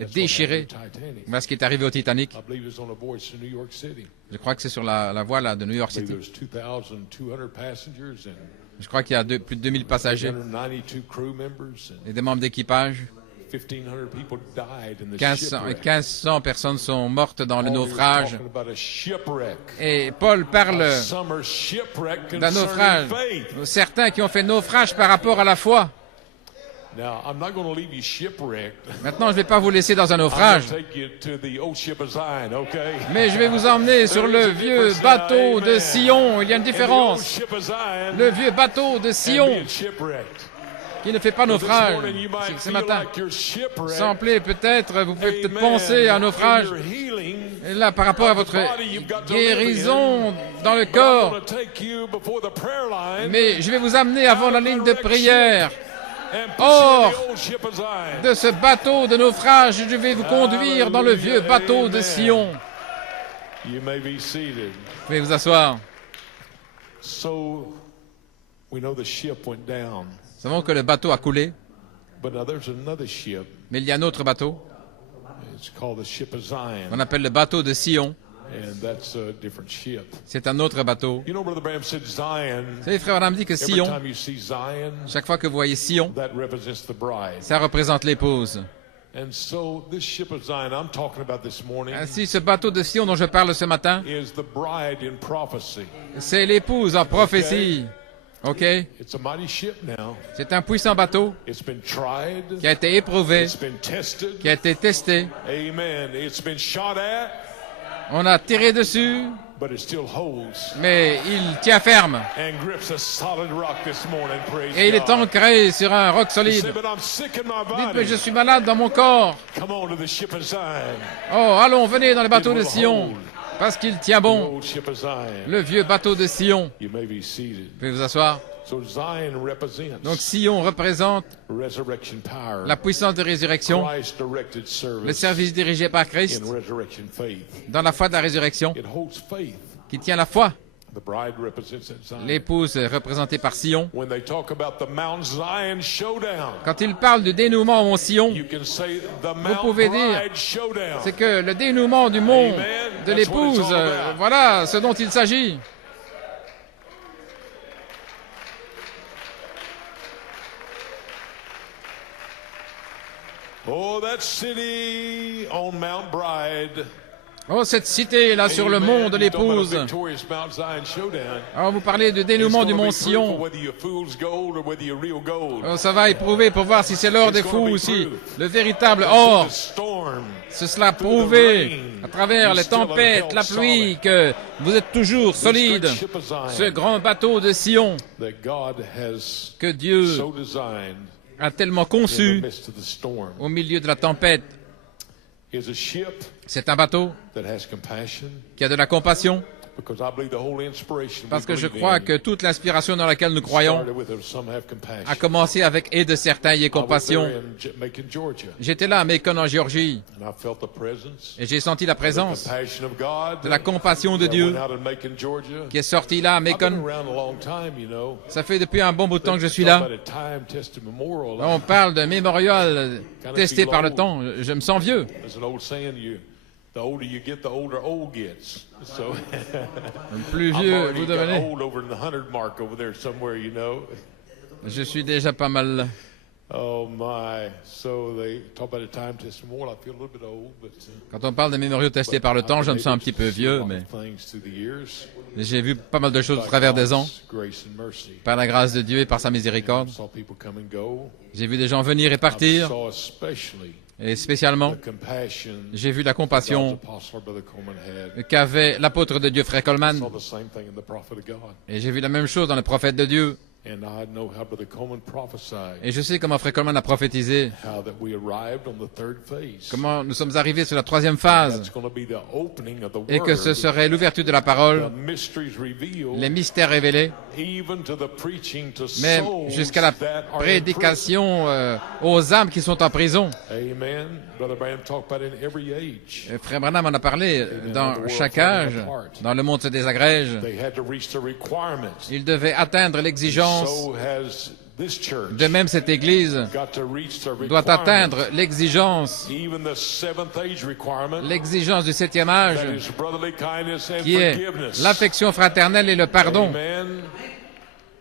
happened déchiré. to Titanic. Voilà ce qui est arrivé au Titanic. I believe it was on a voyage to New York City. Je crois que c'est sur la voie là, de New York I believe City. there was 2,200 passengers and Je crois qu'il y a plus de 2000 passagers 192 crew members and et des membres d'équipage. 1,500 people died in the 1500 personnes sont mortes dans le Oh, we were naufrage. talking about a shipwreck. Et Paul parle A summer shipwreck d'un concerning naufrage. faith. Certains qui ont fait naufrage par rapport à la foi. Now, I'm not going to leave you shipwrecked. Maintenant, je ne vais pas vous laisser dans un I'm going naufrage, to take you to the old ship of Zion, okay? mais je vais vous emmener sur le vieux bateau de Sion. Il y a une And the old différence. ship of Zion Le vieux bateau de and Sion being shipwrecked. qui ne fait pas This naufrage. morning, you might Ce feel matin, like you're shipwrecked. semblez peut-être, vous pouvez peut-être Amen. penser à un naufrage. In your healing, Et là, par rapport à votre guérison dans le but I'm corps. going to take you before the prayer line Mais je vais vous amener avant la ligne de prière. and put Or, you in the old ship of Zion. De ce bateau de naufrage, je vais vous conduire dans le vieux bateau de Sion. You may be seated. Vous pouvez vous asseoir. So, we know the ship went down. Nous savons que le bateau a coulé, But now there's another ship. mais il y a un autre bateau. It's called the ship of Zion. On appelle le bateau de Sion. And that's a different ship. C'est un autre bateau. You know, Brother Branham said Zion. Vous savez, frère Branham dit que Every Sion, time you see Zion, chaque fois que vous voyez Sion, that represents the bride. ça représente l'épouse. And so this ship of Zion I'm talking about this morning Ainsi, ce bateau de Sion dont je parle ce matin, is the bride in prophecy. c'est l'épouse en prophétie. OK? It's a mighty ship now. C'est un puissant bateau It's been tried. qui a été éprouvé, It's been tested. qui a été testé. Amen. It's been shot at, On a tiré dessus, but it still holds mais il tient ferme. and grips a solid rock this morning. Praise Et il est God. ancré sur un roc You solide. say, but I'm sick in my Dites, mais body. je suis malade dans mon corps. Come on to the ship of Zion. Oh, allons, venez dans le bateau de Sion, parce qu'il tient The bon. old ship of Zion. Le vieux bateau de Sion. You may be seated. Vous pouvez vous asseoir. So Zion represents Donc Sion représente resurrection power. la puissance de résurrection, Christ-directed le service service dirigé par Christ in resurrection faith. dans la foi de la résurrection, It holds faith. qui tient la foi. The bride represents that Zion. L'épouse représentée par Sion. When they talk about the Mount Zion showdown, Quand il parle du dénouement au mont Sion, you can say the Mount pouvez dire, Bride showdown. c'est que le dénouement du mont Amen. de That's what it's l'épouse, all about. voilà ce dont il s'agit. Oh, that city on Mount Bride. Oh, cette cité là sur le Amen. mont de You're talking about a l'épouse. victorious Mount Zion showdown. Alors vous parlez du It's dénouement du gonna mont be proof of Sion. whether you're fool's gold or whether you're real gold. Oh, ça va éprouver pour voir si c'est l'or des fous ou si le véritable or. The storm. Ce sera prouvé à travers les tempêtes, la pluie, que vous êtes toujours solide. This great ship of Zion Ce grand bateau de Sion that God has que Dieu so designed a tellement in the conçu midst of the storm au milieu de la tempête. is a ship C'est un bateau that has compassion, qui a de la compassion, because I believe the whole inspiration we parce que je believe crois in que toute l'inspiration dans laquelle nous croyons started with some have compassion. a commencé avec « et de certains y ait I was there compassion in Macon, Georgia, ». J'étais là à Macon en Géorgie and I felt the presence, et j'ai senti la the présence compassion of God de la compassion de that Dieu went out in Macon, Georgia. qui est sortie là à I've been Macon. around a long time, you know. Ça fait depuis un bon bout de temps que je suis Talk là. about a time-tested memorial. On parle d'un mémorial testé par le temps. Je me sens vieux. There's an old saying, the older you get, the older old gets. So Plus I'm vieux already vous got devenez. old over in the 100 mark over there somewhere, you know. Je suis déjà pas mal là. Oh my! So they talk about a time-tested memorial. I feel a little bit old, but Quand on parle de mémoriaux testés par le temps, je me sens un petit peu vieux, mais j'ai vu pas mal de choses au travers des ans, par la grâce de Dieu et par sa miséricorde. J'ai vu des gens venir et partir, et spécialement, j'ai vu la compassion qu'avait l'apôtre de Dieu, frère Coleman, et j'ai vu la même chose dans le prophète de Dieu. And I know how Brother Coleman prophesied, Et je sais comment Frère Coleman a prophétisé, how that we arrived on the third phase. comment nous sommes arrivés sur la troisième phase, That's going to be the opening of the et que ce word, serait l'ouverture de la parole, the mysteries revealed, les mystères révélés, even to the preaching to même souls jusqu'à la that are in prison. prédication aux âmes qui sont en prison. Amen. Brother Branham talked about in every age. Frère Branham en a parlé, dans chaque âge, dans le monde se désagrège, They had to reach the requirements. il devait atteindre l'exigence. So has this church De même, cette Église got to reach the doit requirements. atteindre l'exigence, Even the seventh age requirement, l'exigence du 7e that âge, is brotherly kindness and qui est forgiveness. l'affection fraternelle et le pardon. Amen.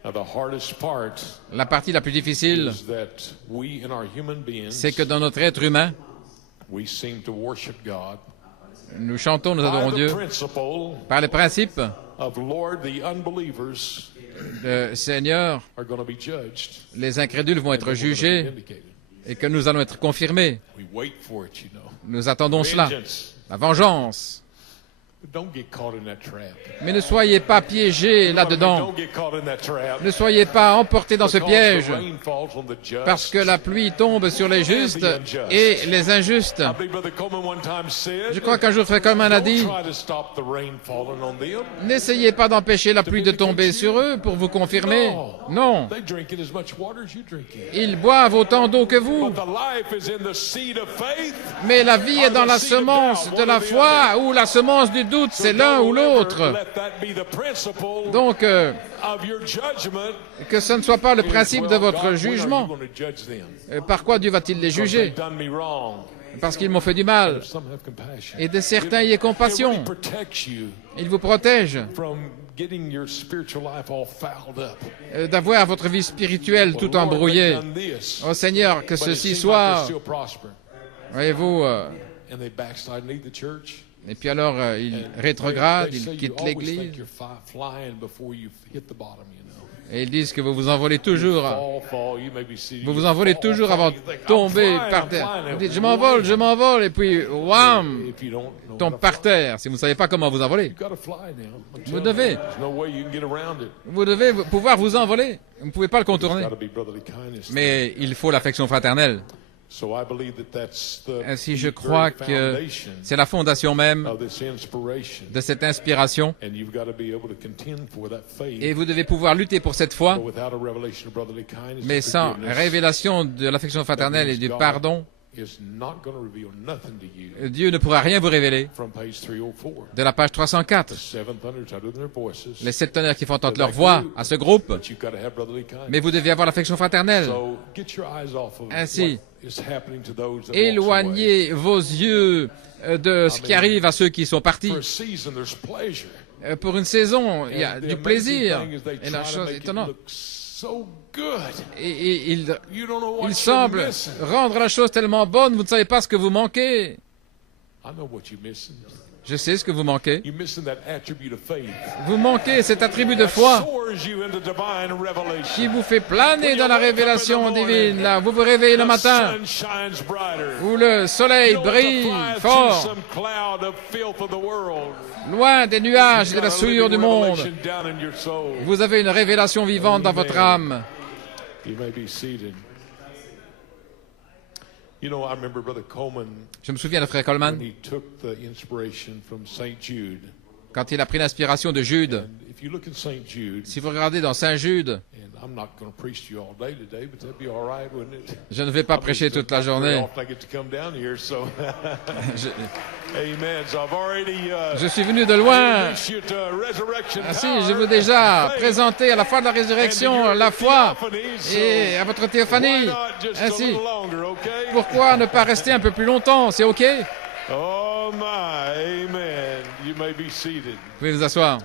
Now, the hardest part La partie la plus difficile, is that we in our human beings, c'est que dans notre être humain, we seem to worship God nous chantons, nous by adorons the Dieu principle par les principes of Lord, the unbelievers de Seigneur, are going to be judged. les incrédules vont être They're gonna be jugés vindicated. et que nous allons être confirmés. We wait for it, you know. Nous attendons cela, Vengeance. la vengeance. But don't get caught in that trap. Mais ne soyez pas piégés là-dedans. Don't get caught in that trap. Ne soyez pas emportés dans ce Because piège, the rain falls on the just. parce que la pluie tombe sur les justes et les injustes. I believe Brother Coleman one time said, Je crois qu'un jour, Frère Coleman a dit, don't try to stop the rain falling on them. n'essayez pas d'empêcher la pluie de tomber sur eux pour vous confirmer. Non, They drink it as much water as you drink it. ils boivent autant d'eau que vous. But the life is in the seed of faith. Mais la vie est dans la semence de la foi ou la semence du doute, c'est l'un ou l'autre. Let that be the principle Donc, of your judgment. que ce ne soit pas le principe de Well, votre God, when are you jugement. going to judge them? Par quoi Dieu va-t-il les Because juger? they've done me wrong. Parce qu'ils m'ont fait du mal. Some have compassion. Et de certains y aient It really compassion. protects you Il vous protège from getting your spiritual life all fouled up. d'avoir votre vie spirituelle Well, tout Lord, embrouillée. they've done this, Oh Seigneur, que but it ceci seems like soit, they still prosper. voyez-vous, And they backslide and leave the church. et puis alors ils And rétrogradent, they say ils you quittent always l'Église, think you're flying before you hit the bottom, you know. et ils disent que vous vous envolez toujours. Fall, you may be seated, Vous you vous envolez fall, toujours fall, avant you de think, I'm tomber flying, par I'm terre. flying. Vous dites, je m'envole, et puis wham, If you don't know tombe how to par fly, terre. Si vous ne savez pas comment vous envoler, you gotta fly now. I'm Vous telling devez. you, there's no way you can get around it. vous devez pouvoir vous envoler. Vous ne pouvez pas le It's contourner. gotta be brotherly kindness. Mais il faut l'affection fraternelle. So I believe that that's the Ainsi, je the crois very que foundation c'est la fondation même of this inspiration. de cette inspiration. And you've got to be able to contend for that faith. Et vous devez pouvoir lutter pour cette foi, But without a revelation of brotherly kindness mais and sans forgiveness, révélation de l'affection fraternelle et du pardon, is not going to reveal nothing to you. Dieu ne pourra rien vous révéler. From page 304. De la page 304, The seven thunders uttered their voices. les 7 tonnerres qui font entendre leur voix à ce groupe, But you've got to have brotherly kindness. mais vous devez avoir l'affection fraternelle. So get your eyes off of Ainsi, what is happening to those that walks away. éloignez vos yeux de ce qui arrive à ceux qui sont partis. For a season, there's pleasure. Pour une saison, il y a And the du amazing plaisir. thing is they Et la try to chose make it étonnante, look so good. et il You don't know what you're semble missing. rendre la chose tellement bonne, vous ne savez pas ce que vous manquez. I know what you're missing. Je sais ce que vous manquez. You're missing that attribute of faith. Vous manquez cet attribut de foi Soars you into divine revelation. qui vous fait planer dans la révélation divine. Là, vous vous réveillez le The matin, sun shines brighter. où le soleil You don't brille have to fly fort, through some cloud of filth of the world. loin des nuages et de la Got a souillure living du monde. revelation down in your soul. Vous avez une révélation vivante dans votre âme. You may be seated. You know, I remember Brother Coleman Je me souviens de Frère when Coleman, he took the inspiration from St. Jude. quand il a pris l'inspiration de Jude. And if you look in St. Jude, Si vous regardez dans Saint Jude, and I'm not going to preach to you all day today, but that'd be all right, wouldn't it? je ne vais pas prêcher toute la Very journée. often I get to come down here, so Je, amen. So I've already je suis venu de loin. introduced you to resurrection Ainsi, power je veux déjà and faith. présenter à la foi de la résurrection la foi et à votre Why théophanie. not just a Ainsi, little longer, okay? pourquoi ne pas rester un peu plus longtemps? C'est OK? Vous Oh my, amen. You may be seated. pouvez vous asseoir.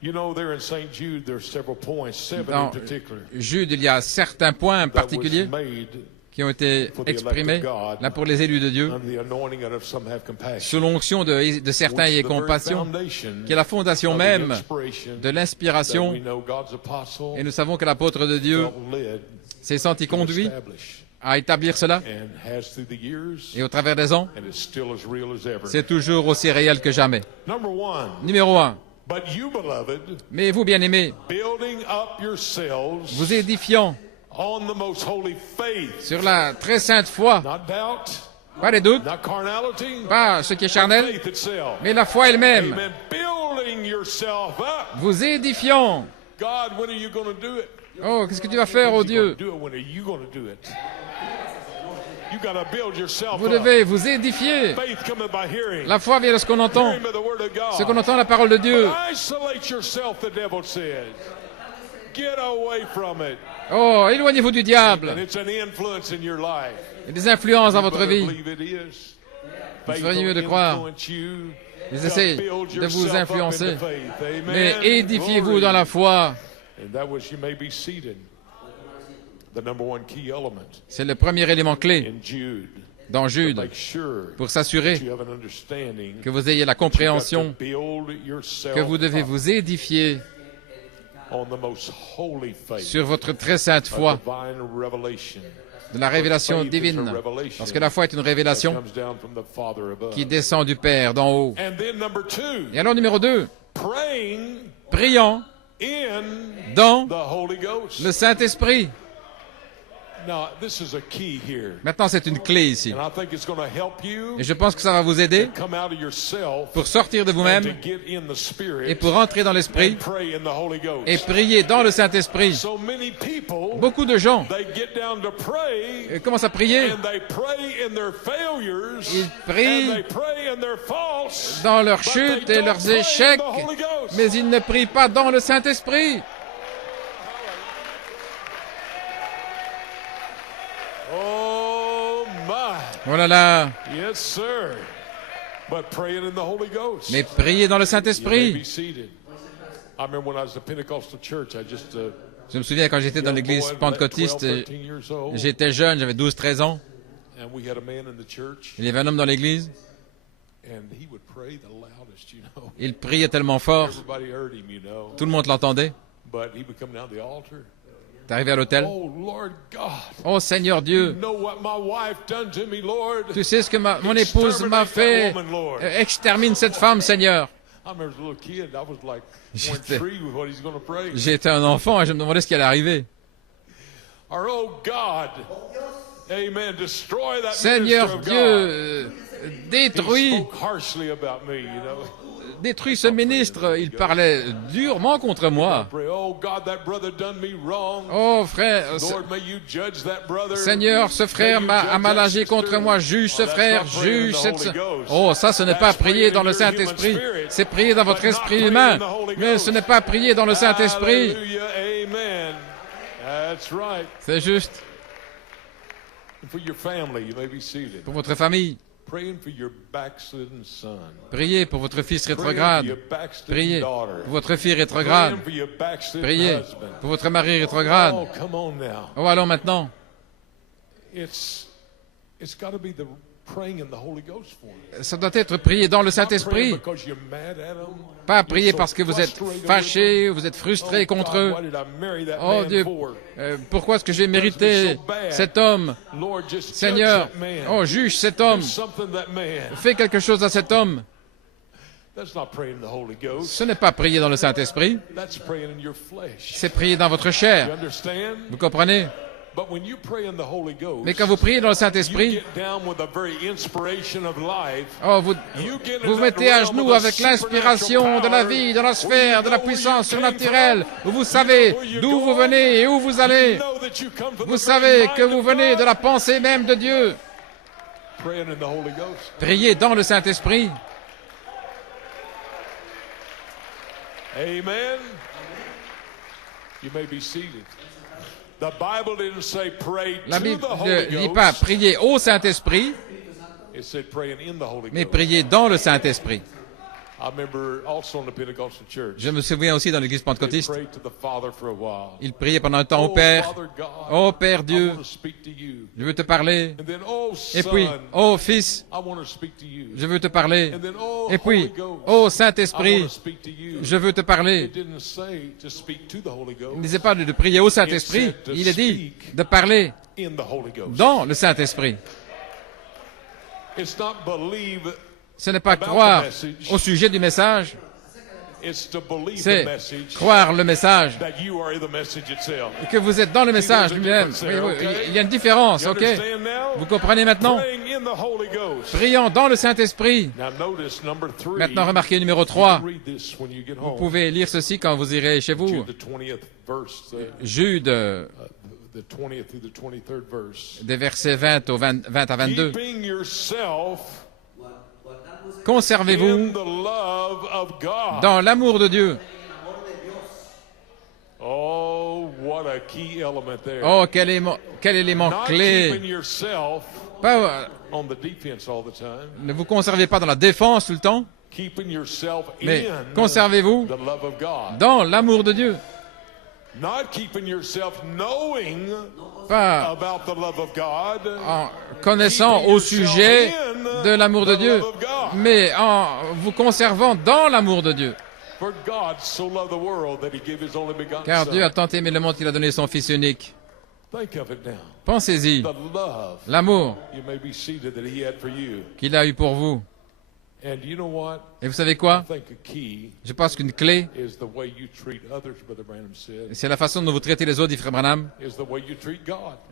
You know, there in St. Jude, there are several points, 7 in Dans particular, Jude, il y a certains points that was particuliers made qui ont été exprimés, là pour les élus de Dieu, under the anointing of some have compassion. sous l'onction de certains Which y is ait the very compassion, foundation qui est la fondation of the même inspiration de that l'inspiration. we know God's apostle Et nous savons que l'apôtre de Dieu felt led s'est senti to conduit establish à établir cela. and has through the years, Et au travers des ans, and it's still as real as ever. c'est toujours aussi réel que jamais. Number one, Numéro 1, But you, beloved, Mais vous, bien-aimés, building up yourselves vous édifions on the most holy faith, sur la très sainte foi, not doubt, pas les doutes, not carnality, pas ce qui est charnel, faith itself. mais la foi elle-même. Amen. Building yourself up. Vous édifions. God, when are you going to do it? Oh, qu'est-ce que tu vas faire, oh Dieu? Do it. When are you going to do it? You got to build yourself Vous up. devez vous édifier. Faith cometh by hearing. La foi vient de ce qu'on entend. Hearing by the word of God. Ce qu'on entend, la parole de Dieu. But isolate yourself, the devil says. Get away from it. Oh, éloignez-vous du And diable. it's an influence in your life. Il y a des influences dans votre Better vie. believe it is. Vous Faith feriez mieux will de croire. influence you. Ils essaient Build de vous yourself up influencer. into faith. Amen. Mais édifiez-vous Glory. dans la foi. And that was, you may be seated. The number one key element C'est le premier élément clé in Jude. dans Jude Make sure pour s'assurer you have an understanding que vous ayez la that you got to compréhension build yourself que vous devez up vous édifier on the most holy faith sur votre très sainte of foi divine revelation. de la révélation Faith is a divine. revelation Parce que la foi est une that révélation comes down from the Father above. qui descend du Père d'en haut. And then number two, Et alors numéro 2, praying prions in dans the Holy Ghost. le Saint-Esprit. Now, this is a key here. Maintenant, c'est une clé ici. And I think it's going to help you Et je pense que ça va vous aider come out of yourself pour sortir de and vous-même to get in the Spirit et pour entrer dans l'Esprit and pray in the Holy Ghost. et prier dans le Saint-Esprit. So many people, Beaucoup de gens they get down to pray commencent à prier and they pray in their failures Ils prient and they pray in their faults, dans leurs but chutes they et don't leurs pray in échecs, the Holy Ghost. mais ils ne prient pas dans le Saint-Esprit. Oh my. Oh là là. Yes, sir. But praying in the Holy Ghost. Mais priez dans le You may be Saint-Esprit. seated. I remember when I was at the Pentecostal church, I just Je me souviens quand j'étais dans l'église pentecôtiste, j'étais jeune, j'avais 12-13 ans. and we had a man in the church, Il y avait un homme dans l'église, and he would pray the loudest, you know. il priait tellement fort, Everybody heard him, you know. tout le monde l'entendait. But he would come down the altar. T'es arrivé à l'hôtel. Oh Lord God, Oh Seigneur Dieu, you know what my wife done to me, Lord. tu sais ce que mon épouse m'a fait. Extermine cette femme, Seigneur. I remember as a little kid, I was like J'étais- intrigued with what he's going to pray. J'étais un enfant et je me demandais ce qui allait arriver. Or oh God, Amen. Destroy that Seigneur minister of Dieu, God. He détruis, spoke harshly about me, you know. détruis ce ministre. Il parlait durement contre moi. Pray, oh God, that brother done me wrong. Oh frère, Lord, may you judge that brother. Seigneur, ce frère May you a judge mal that agi contre sister. moi. Juge ce Oh, that's frère, not praying in juge the cette... Holy Ghost. Oh, ça, ce n'est pas That's prier praying dans in le your human Saint-Esprit. spirit, C'est prier dans but votre not esprit praying humain. in the Holy Mais Ghost. ce n'est pas prier dans le Saint-Esprit. Hallelujah, amen. That's right. C'est juste And for your family, you may be seated. pour votre famille. Praying for your backslidden son. Priez pour votre fils Praying for rétrograde. your backslidden Priez daughter. pour votre fille rétrograde. Praying for your backslidden Priez husband. pour votre mari rétrograde. Oh, come on now. Oh, allons maintenant. It's got to be the praying in the Holy Ghost for him. Ça doit être prié dans le Not praying Saint-Esprit. because you're mad at him. Pas prier You're so parce que vous êtes frustrated with fâché, them. vous êtes frustré Oh, contre God, eux. why did I marry that Oh man Dieu, for? pourquoi est-ce que j'ai mérité cet homme? Lord, just judge Seigneur, that man. oh juge cet homme. Do something to that man. Fais quelque chose à cet homme. That's not praying in the Holy Ghost. Ce n'est pas prier dans le Saint-Esprit, That's praying in your flesh. c'est prier dans votre You chair. understand? Vous comprenez? But when you pray in the Holy Ghost, Mais quand vous priez dans le you Saint-Esprit, get down with the very inspiration of life. oh, vous You get in vous that mettez à realm genoux of the avec l'inspiration de la supernatural vie, de la power, sphère, de la where you know puissance where you surnaturelle, came où vous from, savez you know where you're d'où vous going, venez et où vous allez. you know that you come from Vous the savez very que mind vous of venez de la God. pensée même de Dieu. Praying in the Holy Ghost. Priez dans le Saint-Esprit. Amen. You may be seated. The Bible didn't say pray La to Bible the ne Holy dit pas Ghost. prier au Saint-Esprit, It said praying in the Holy mais Ghost. prier dans le Saint-Esprit. I remember also in the Pentecostal church. Je me souviens aussi dans l'église They pentecôtiste, prayed to the Father for a while. il priait pendant un temps au Oh, Père. Father God, Oh Père I Dieu, want to speak to you. je veux te parler. And then, oh Et puis, Son, oh Fils, I want to speak to you. je veux te parler. And then, oh Et puis, Holy Ghost, oh I want Saint-Esprit, to speak to you. je veux te parler. It didn't say to speak to the Holy Il ne Ghost disait pas de prier au Saint-Esprit, il a dit de parler in the Holy Ghost. dans le Saint-Esprit. It's not believe Ce n'est pas croire au sujet du message, c'est croire le message, que vous êtes dans le message lui-même. Il y a une différence, ok? Vous comprenez maintenant? Priant dans le Saint-Esprit. Maintenant, remarquez numéro 3. Vous pouvez lire ceci quand vous irez chez vous. Jude, des versets 20 à 22. Conservez-vous dans l'amour de Dieu. Oh, quel élément clé. Ne vous conservez pas dans la défense tout le temps, mais conservez-vous dans l'amour de Dieu. Pas en connaissant au sujet de l'amour de Dieu, mais en vous conservant dans l'amour de Dieu. Car Dieu a tant aimé le monde qu'il a donné son Fils unique. Pensez-y, l'amour qu'il a eu pour vous. Et vous savez quoi? Je pense qu'une clé, c'est la façon dont vous traitez les autres, dit Frère Branham.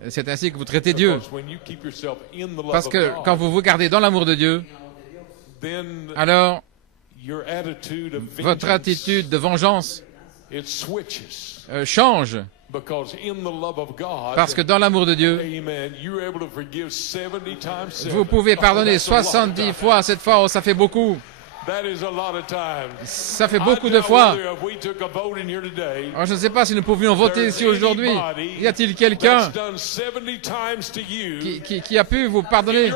C'est ainsi que vous traitez Dieu. Parce que quand vous vous gardez dans l'amour de Dieu, alors votre attitude de vengeance change. Parce que dans l'amour de Dieu, vous pouvez pardonner 70 fois. Cette fois, ça fait beaucoup. Ça fait beaucoup de fois. Alors, je ne sais pas si nous pouvions voter ici aujourd'hui. Y a-t-il quelqu'un qui a pu vous pardonner,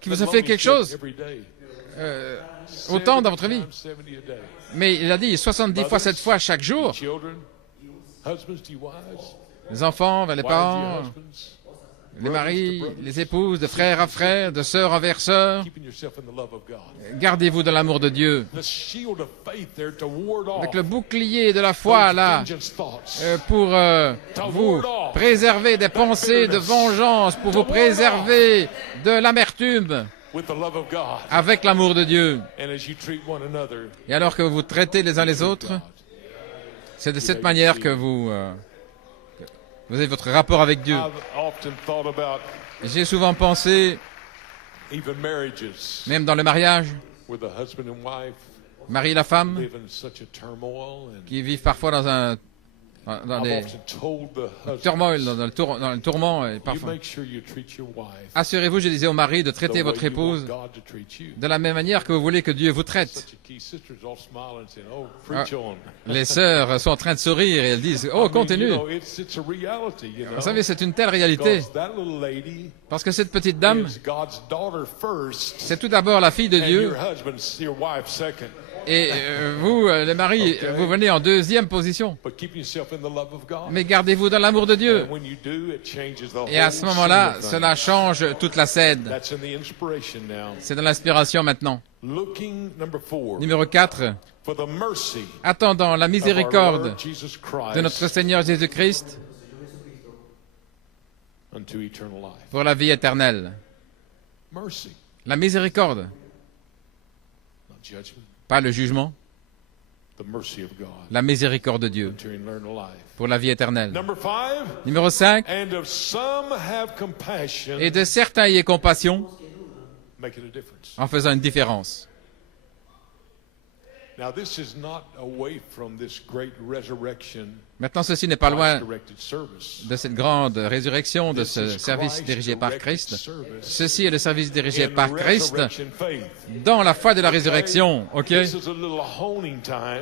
qui vous a fait quelque chose autant dans votre vie? Mais il a dit 70 fois, 7 fois chaque jour. Les enfants vers les parents, les maris, les épouses, de frère à frère, de sœur envers sœur. Gardez-vous dans l'amour de Dieu. Avec le bouclier de la foi, là, pour vous préserver des pensées de vengeance, pour vous préserver de l'amertume. Avec l'amour de Dieu. Et alors que vous traitez les uns les autres, c'est de cette manière que vous avez votre rapport avec Dieu. J'ai souvent pensé, même dans le mariage, mari et la femme, qui vivent parfois dans des turmoils, dans le tourment. Et parfois. Assurez-vous, je disais au mari, de traiter votre épouse de la même manière que vous voulez que Dieu vous traite. Les sœurs sont en train de sourire et elles disent « Oh, continue !» Vous savez, c'est une telle réalité. Parce que cette petite dame, c'est tout d'abord la fille de Dieu. Et vous, les maris, vous venez en deuxième position. Mais gardez-vous dans l'amour de Dieu. Et à ce moment-là, cela change toute la scène. C'est dans l'inspiration maintenant. Numéro 4. Attendant la miséricorde de notre Seigneur Jésus-Christ pour la vie éternelle. La miséricorde. Pas le jugement, la miséricorde de Dieu pour la vie éternelle. Numéro 5. Et de certains ayez compassion en faisant une différence. Maintenant, ceci n'est pas loin de cette grande résurrection, de ce service dirigé par Christ. Ceci est le service dirigé par Christ dans la foi de la résurrection. Ok?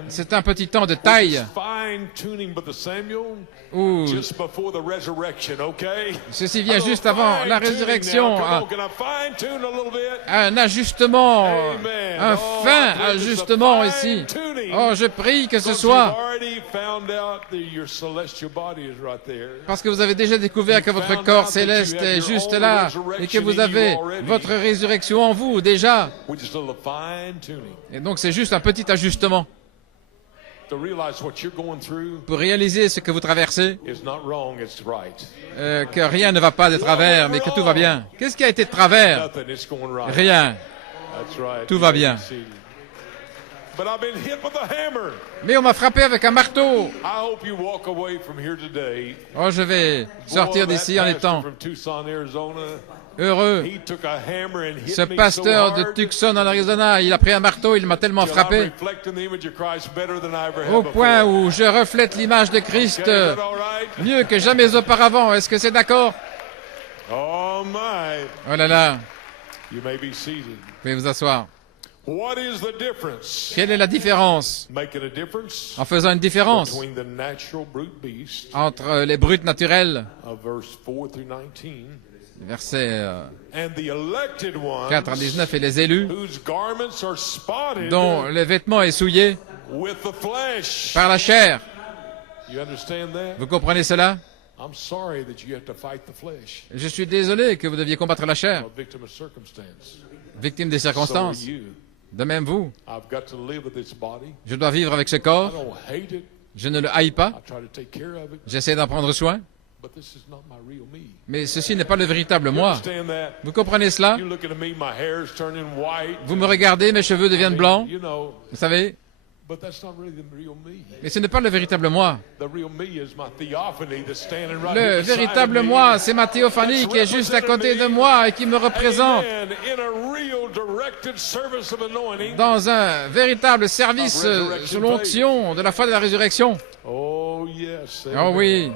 C'est un petit temps de taille où ceci vient juste avant la résurrection. Un ajustement, un fin ajustement ici. Oh, je prie que ce soit parce que vous avez déjà découvert que votre corps céleste est juste là et que vous avez votre résurrection en vous déjà. Et donc c'est juste un petit ajustement pour réaliser ce que vous traversez, que rien ne va pas de travers, mais que tout va bien. Qu'est-ce qui a été de travers? Rien. Tout va bien. but I've been hit with a hammer. Mais on m'a frappé avec un marteau. I hope you walk away from here today. Oh, je vais sortir d'ici en étant From Tucson, Arizona, heureux. he took a hammer and hit Ce me pasteur so de hard, Tucson en Arizona, il a pris un marteau, il m'a tellement till I'm frappé reflecting the image of Christ better than I ever have au before. point où je reflète l'image de Christ Okay, is that all right? mieux que jamais auparavant. Est-ce que c'est d'accord? Oh my. Oh là là, You may be seated. vous pouvez vous asseoir. What is the difference? Quelle est la différence Making a difference en faisant une différence between the natural brute beast entre les brutes naturelles, of verse 4 through 19 versets and the elected ones 4 à 19, et les élus, whose garments are spotted dont le vêtement est souillé with the flesh. par la chair? You understand that? Vous comprenez cela? I'm sorry that you have to fight the flesh. Je suis désolé que vous deviez combattre la I'm chair, a victim of circumstance. victime des So are circonstances. you. De même vous, I've got to live with this body. je dois vivre avec ce I corps, don't hate it. je ne le haïs pas, I try to take care of it. j'essaie d'en prendre soin, But this is not my real me. mais ceci n'est pas le véritable You moi. understand that? Vous comprenez cela? You're looking at me, my hair's turning white. Vous me regardez, mes cheveux deviennent blancs, You know, vous savez, but that's not really the real me. mais ce n'est pas le véritable moi. The real me is my theophany that's standing right Le here beside véritable me. moi, c'est ma théophanie qui est juste à côté de moi et qui me représente Amen. In a real directed service of anointing. dans un véritable service sous l'onction de la foi de la résurrection. Oh yes. Oh amen. oui.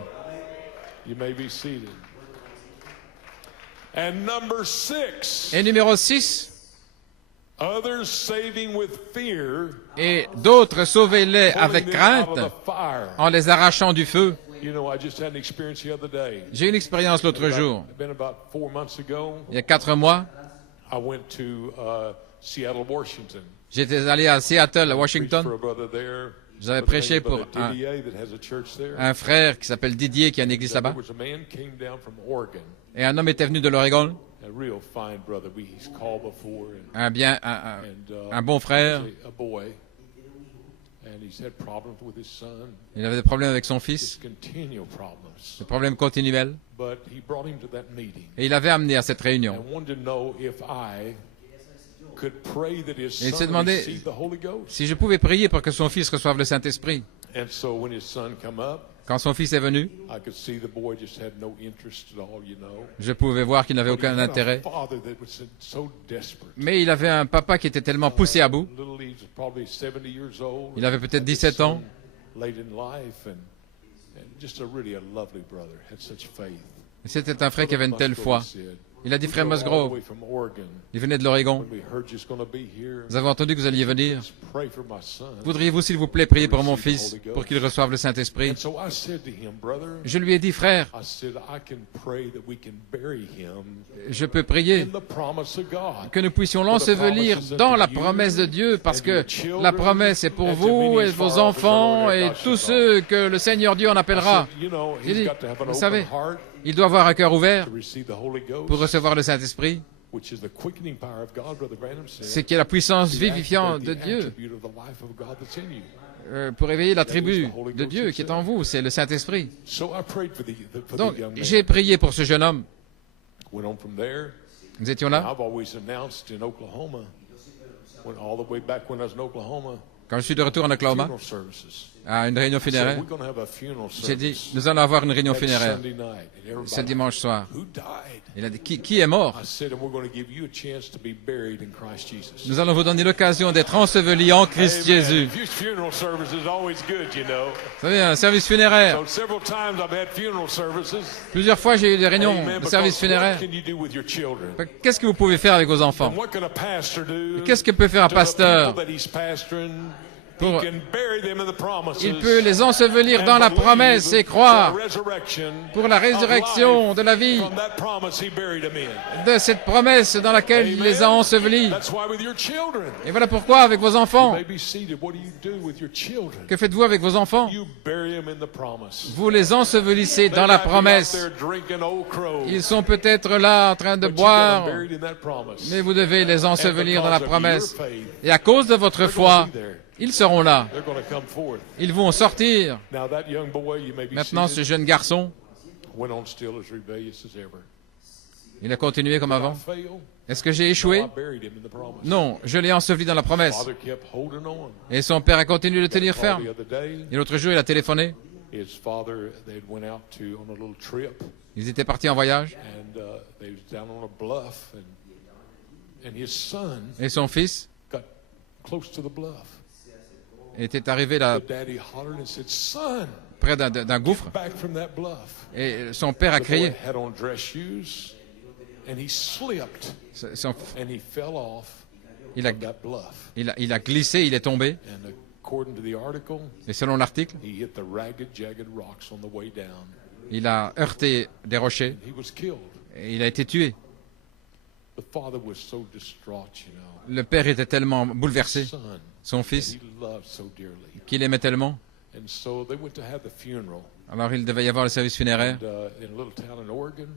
You may be seated. And number 6, Et numéro 6, others saving with fear, et d'autres sauvez-les pulling avec them crainte out of the fire. en les arrachant du feu. You know, I just had an experience the other day. J'ai eu une expérience l'autre jour. It's been about 4 months ago. Il y a 4 mois, I went to Seattle, Washington. j'étais allé à Seattle, à Preached Washington. for a brother there. J'avais Brother prêché named Brother pour un- Didier that has a church there. Un frère qui s'appelle Didier qui a une église There là-bas. was a man came down from Oregon. Et un homme était venu de l'Oregon. A real fine brother. He's called before. Un bon frère. A boy. And he's had problems with his son. Il avait des problèmes avec son fils, Just continual problems. des problèmes continuels. But he brought him to that meeting. Et il l'avait amené à cette réunion. And wanted to know if I could pray that his Et il s'est son demandé receive the Holy Ghost. si je pouvais prier pour que son fils reçoive le Saint-Esprit. And so when his son come up, Quand son fils est venu, I could see the boy just had no interest at all, you know. je pouvais voir qu'il n'avait But he aucun had a intérêt. father that was so desperate. Mais il avait un papa qui était tellement poussé à bout. Little Lee was probably 70 years old. Il avait peut-être Had his 17 ans. son late in life and just a really a lovely brother. Had such faith. C'était un frère qui avait une telle foi. Il a dit, frère All the Musgrove, way from Oregon. il venait de l'Oregon. When we heard you was going to be here, Nous avons entendu que vous alliez venir. just pray for my son. Voudriez-vous, s'il vous plaît, prier pour mon fils, pour qu'il reçoive le Saint-Esprit? And so I said to him, brother, Je lui ai dit, frère, I said, I can pray that we can bury him je peux prier in the promise of God. que nous puissions l'ensevelir dans la promesse de Dieu, parce que la promesse est pour vous et vos enfants et tous ceux que le Seigneur Dieu en appellera. You know, J'ai he's dit, got to have an vous open savez, heart il doit avoir un cœur ouvert to receive the Holy pour Ghost, recevoir le Saint-Esprit, which is the quickening power of God, Brother Branham c'est said. qui est la puissance to vivifiante activate de the Dieu, attribute of the life of God that's in you. pour réveiller l'attribut de Dieu qui est en vous, c'est le Saint-Esprit. So I prayed for the Donc, young man. j'ai prié pour ce jeune homme. Went on from there. Nous étions là. I've always announced in Oklahoma, all the way back when I was in Oklahoma, Quand je suis de retour en Oklahoma, funeral services. à une réunion So funéraire, we're going to have a funeral j'ai dit, service nous allons avoir une réunion next funéraire Sunday night. And everybody, ce dimanche soir. who died? Il a dit, qui est mort? I said, and we're going to give you a chance to be buried in Christ Jesus. Nous allons vous donner l'occasion d'être ensevelis en Christ Amen. Jésus. Funeral service is always good, you know. Vous savez, un service funéraire. So several times I've had funeral services. Plusieurs fois, j'ai eu des réunions Amen. de services Because what funéraires. can you do with your children? Qu'est-ce que vous pouvez faire avec vos enfants? And what can a pastor do? Qu'est-ce que peut faire un to the pasteur? people that he's pastoring? Pour- He can bury them in the promises. Il peut les ensevelir and dans la believe promesse et for croire the resurrection pour la of résurrection life de la vie from that promise he buried them in. de cette promesse dans laquelle il les a ensevelis. That's why with your children, Et voilà pourquoi, avec vos you enfants, may be seated. What do you do with your children? que faites-vous avec vos enfants? You bury them in the promise. Vous les ensevelissez They dans la might be out promesse. there drinking Old Crow, Ils sont peut-être là en train de but you got them boire, buried in that promise. mais vous devez les And ensevelir dans la because of your promesse. faith, Et à cause de votre they're foi, going to be there. ils seront là. They're going to come forth. Ils vont sortir. Now that young boy, you may be Maintenant, ce seated, jeune garçon went on still as rebellious as ever. Il a continué comme avant. Fail? Est-ce que j'ai No, échoué? I buried him in the promise. Non, je l'ai enseveli dans la promesse. Father kept holding on. Et son père a continué de tenir Called ferme. the other day, Et l'autre jour, il a téléphoné. his father, they went out on a little trip, Ils étaient partis en voyage. and they was down on a bluff, and his son Et son fils got close to the bluff. était arrivé là, The daddy hollered and said, "Son, près d'un gouffre. back from that bluff." Et son père a The boy crié. had on dress shoes, and he slipped, Son- and he fell off il, a, of that bluff. il a glissé, il est tombé. And according to the article, Et selon l'article, he hit the ragged, jagged rocks on the way down. il a heurté des rochers. He was killed. Et il a été tué. The father was so distraught, you know. Le père était tellement bouleversé, Son, son that fils, he loved so dearly. qu'il aimait tellement. And so they went to have the funeral. Alors il devait y avoir le service funéraire, And, in a little town in Oregon,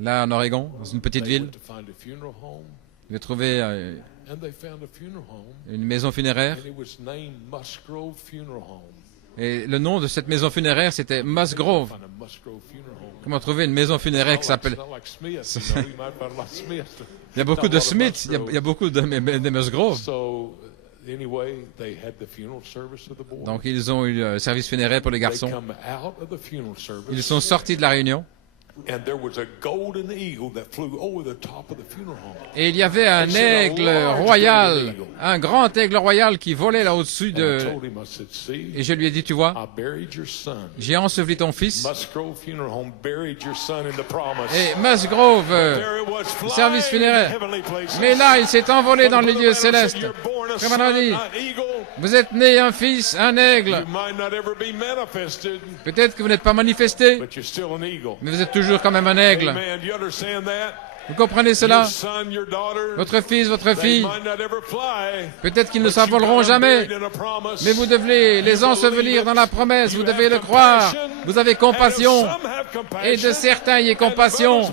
là en Oregon, dans une petite they ville. went to find a funeral home, Il a trouvé and they found a funeral home, une maison funéraire. and it was named Musgrove Funeral Home. Et le nom de cette maison funéraire, c'était Musgrove. Find a Musgrove Funeral Home. Comment trouver une maison funéraire qui s'appelle... It's not like Smith, you know, you might find a lot of Smiths. Il y a beaucoup de Not a lot of Smiths, il y a beaucoup de Musgrove. So, anyway, they had the funeral service of the boy. Donc ils ont eu le service funéraire pour les They garçons. come out of the funeral service, Ils sont sortis de la réunion. and there was a golden eagle that flew over the top of the funeral home. Et il y avait un aigle royal, un grand aigle royal qui volait là au-dessus And I de... told him, I said, see, Et je lui ai dit, tu vois, I buried your son. j'ai enseveli ton fils. Musgrove Funeral Home buried your son in the promise. Et Musgrove, There it was, service flying funéraire. in heavenly places. Mais là, il s'est envolé dans les lieux Brother Branham said, célestes. "You're born a Comme on son, a dit, an eagle. vous êtes né un fils, un aigle. You might not ever be manifested, Peut-être que vous n'êtes pas manifesté, but you're still an eagle." mais vous êtes toujours quand même un aigle. Amen. Do you understand that? Vous comprenez Your cela? son, your daughter, Votre fils, votre they fille, might not ever fly, peut-être qu'ils ne but you s'envoleront got them jamais, buried in a promise. mais vous devez les ensevelir dans la promesse, vous devez le croire. Vous avez compassion, et de certains y aient compassion,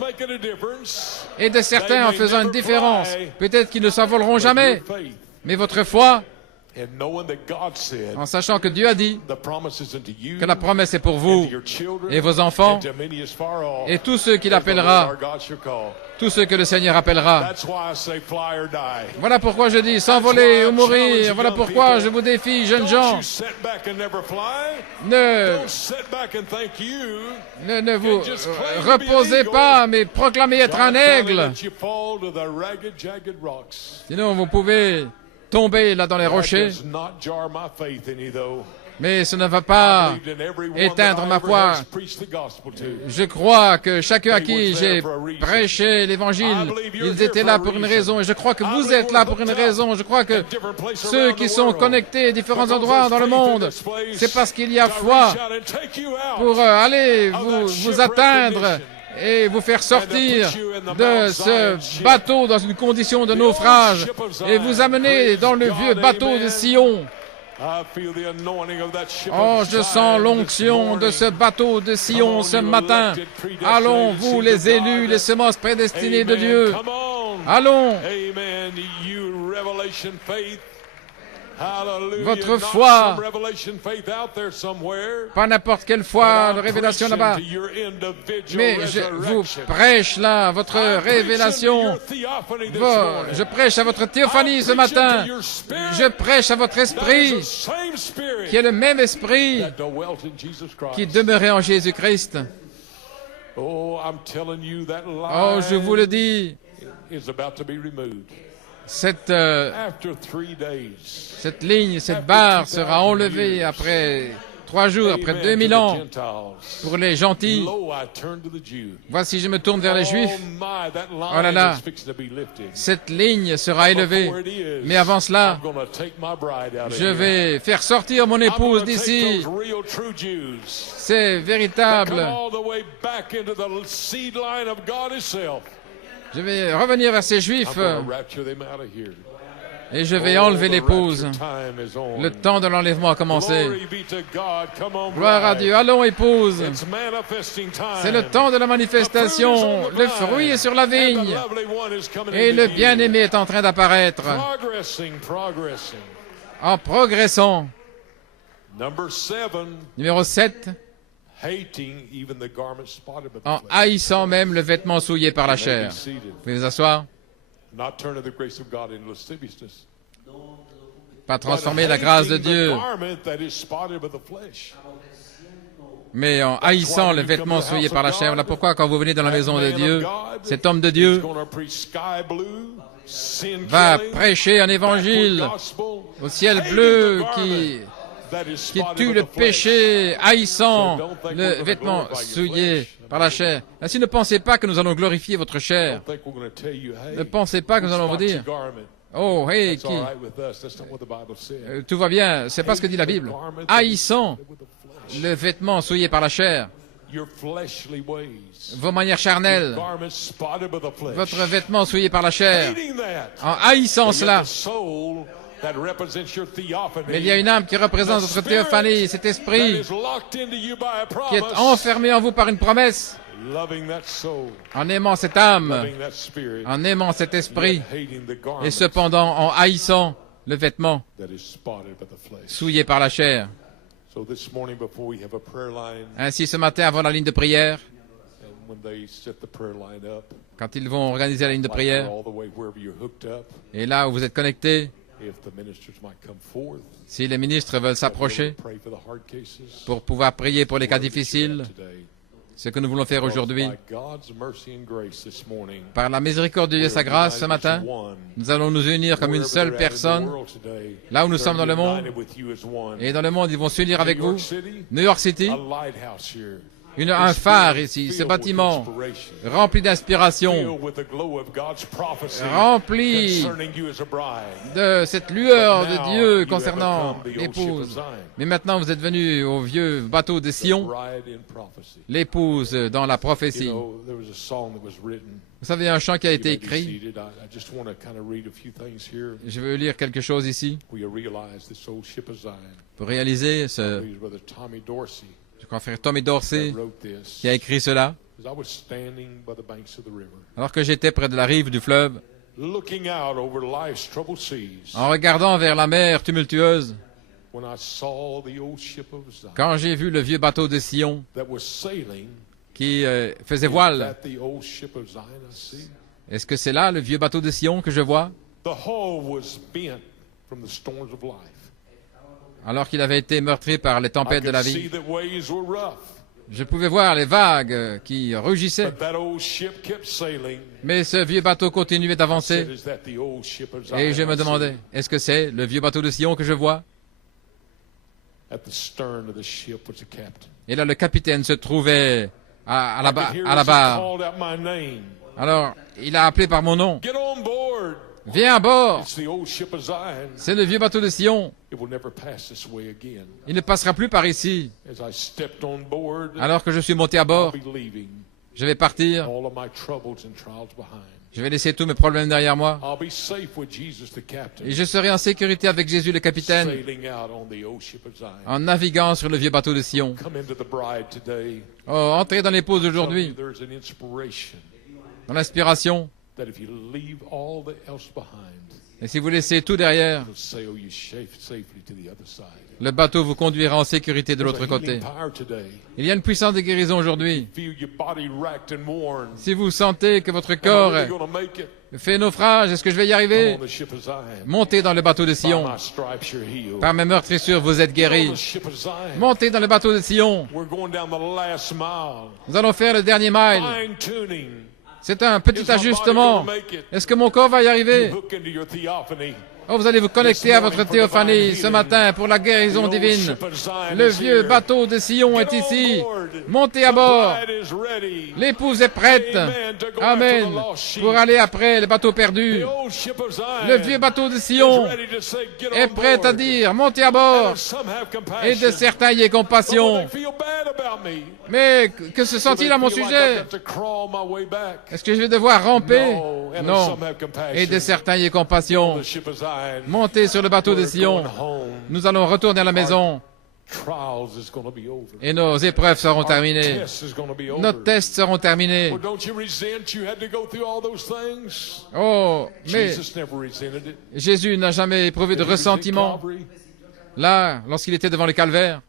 et de certains en faisant une différence. Peut-être qu'ils ne s'envoleront jamais, mais votre foi, And knowing that God said en sachant que Dieu a dit the promise is unto you, que la promesse est pour vous and to your children, et vos enfants, and to many as far off, et tous ceux qu'il as the Lord appellera, our God shall call. tous ceux que le Seigneur appellera. That's why I say fly or die. Voilà pourquoi je dis s'envoler ou mourir. Voilà pourquoi je vous défie, jeunes gens, Don't you sit back and never fly. ne, Don't sit back and think you. ne vous reposez pas, mais proclamez être un aigle. That you fall to the ragged, jagged rocks. Sinon, vous pouvez tomber là dans les That rochers, does not jar my faith any, though. mais ce ne va I pas believed in every one éteindre that I ma ever foi. has preached the gospel to. Je crois que chacun à qui j'ai prêché l'évangile, ils étaient là pour une raison. Et je crois que vous êtes là pour une raison. Je crois que ceux qui sont connectés à différents endroits dans le monde, c'est parce qu'il y a foi pour aller vous atteindre et vous faire sortir de ce bateau dans une condition de naufrage et vous amener dans le vieux bateau de Sion. Oh, je sens l'onction de ce bateau de Sion ce matin. Allons, vous les élus, les semences prédestinées de Dieu. Allons. Votre foi, pas n'importe quelle foi de révélation là-bas, mais je vous prêche là, votre révélation. Je prêche à votre théophanie ce matin. Je prêche à votre esprit, qui est le même esprit qui demeurait en Jésus-Christ. Oh, je vous le dis, cette ligne, cette barre sera enlevée après 3 jours, après 2000 ans, pour les gentils. Voici, je me tourne vers les Juifs. Oh là là, cette ligne sera élevée. Mais avant cela, je vais faire sortir mon épouse d'ici. C'est véritable. Je vais revenir vers ces Juifs et je vais enlever l'épouse. Le temps de l'enlèvement a commencé. Gloire à Dieu. Allons, épouse. C'est le temps de la manifestation. Le fruit est sur la vigne. Et le bien-aimé est en train d'apparaître. En progressant. Numéro 7. hating even the garment spotted by the en flesh. haïssant même le vêtement souillé par la chair. Vous pouvez vous asseoir. Not turning the grace of God into lasciviousness. Pas But transformer la grâce de hating the Dieu, garment that is spotted by the flesh. mais en haïssant le vêtement souillé par la chair. Voilà pourquoi quand vous venez dans la maison de Dieu, cet homme de Dieu He's gonna preach sky blue, sin va killing, prêcher un évangile backward gospel, au ciel hating bleu the garment that is qui spotted tue by le the flesh. péché, haïssant So don't think le we're gonna vêtement glorify your souillé flesh. par la chair. Ainsi ne pensez pas que nous allons glorifier votre chair. Don't think we're gonna tell you, hey, Ne pensez pas que nous allons vous spot dire, your garment. oh, hey, That's all right with us. That's not what the Bible said. tout va bien, c'est pas ce que dit la Bible. Haïssant With the flesh. le vêtement souillé par la chair, Your fleshly ways. vos manières charnelles, Garments spotted by the flesh. votre vêtement souillé par la chair, Hating that. en haïssant And yet cela. the soul that represents your theophany, Mais il y a une âme qui représente votre théophanie, cet that esprit is locked into you by a qui est promise. enfermé en vous par une promesse. Loving that soul, En aimant cette âme, loving that spirit, en aimant cet esprit, yet hating the garment et cependant en haïssant le vêtement that is spotted by the flesh. souillé par la chair. So this morning, before we have a prayer line, Ainsi, ce matin, avant la ligne de prière, and when they set the prayer line up, quand ils vont organiser la ligne de like prière, all the way wherever you're hooked up, et là où vous êtes connectés, if the ministers might come forth, si les ministres veulent s'approcher pray for the hard cases. pour pouvoir prier pour les cas difficiles, Today. ce que nous voulons faire aujourd'hui, By God's mercy and grace this morning, par la miséricorde de Dieu et sa grâce, ce matin, nous allons nous unir comme une seule personne, là où nous sommes dans le monde, et dans le monde, ils vont s'unir avec vous. New York City, un phare ici, ce bâtiment rempli d'inspiration, rempli de cette lueur de Dieu concernant l'épouse. Mais maintenant, vous êtes venus au vieux bateau de Sion, l'épouse dans la prophétie. Vous savez, un chant qui a été écrit. Je veux lire quelque chose ici pour réaliser ce... Je crois frère Tommy Dorsey qui a écrit cela. Alors que j'étais près de la rive du fleuve, en regardant vers la mer tumultueuse, quand j'ai vu le vieux bateau de Sion qui faisait voile, est-ce que c'est là le vieux bateau de Sion que je vois? Alors qu'il avait été meurtri par les tempêtes de la vie. Je pouvais voir les vagues qui rugissaient. Mais ce vieux bateau continuait d'avancer. Et je me demandais, est-ce que c'est le vieux bateau de Sion que je vois? Et là, le capitaine se trouvait à la barre. Alors, il a appelé par mon nom. Viens à bord. C'est le vieux bateau de Sion. Il ne passera plus par ici. Alors que je suis monté à bord, je vais partir. Je vais laisser tous mes problèmes derrière moi. Et je serai en sécurité avec Jésus le capitaine en naviguant sur le vieux bateau de Sion. Oh, entrez dans l'épouse aujourd'hui, dans l'inspiration. Et si vous laissez tout derrière, le bateau vous conduira en sécurité de l'autre côté. Il y a une puissance de guérison aujourd'hui. Si vous sentez que votre corps fait naufrage, est-ce que je vais y arriver? Montez dans le bateau de Sion. Par mes meurtrissures, vous êtes guéris. Montez dans le bateau de Sion. Nous allons faire le dernier mile. C'est un petit ajustement. Est-ce que mon corps va y arriver? Oh, vous allez vous connecter à votre théophanie ce matin pour la guérison divine. Le vieux bateau de Sion est ici. Montez à bord. L'épouse est prête. Amen. Pour aller après le bateau perdu. Le vieux bateau de Sion est prêt à dire, montez à bord. Et de certains y aient compassion. Mais que se sent-il à mon sujet? Est-ce que je vais devoir ramper? Non. Et de certains y aient compassion. Montez sur le bateau de Sion. Nous allons retourner à la maison. Et nos épreuves seront terminées. Nos tests seront terminés. Oh, mais Jésus n'a jamais éprouvé de ressentiment. Là, lorsqu'il était devant le calvaire,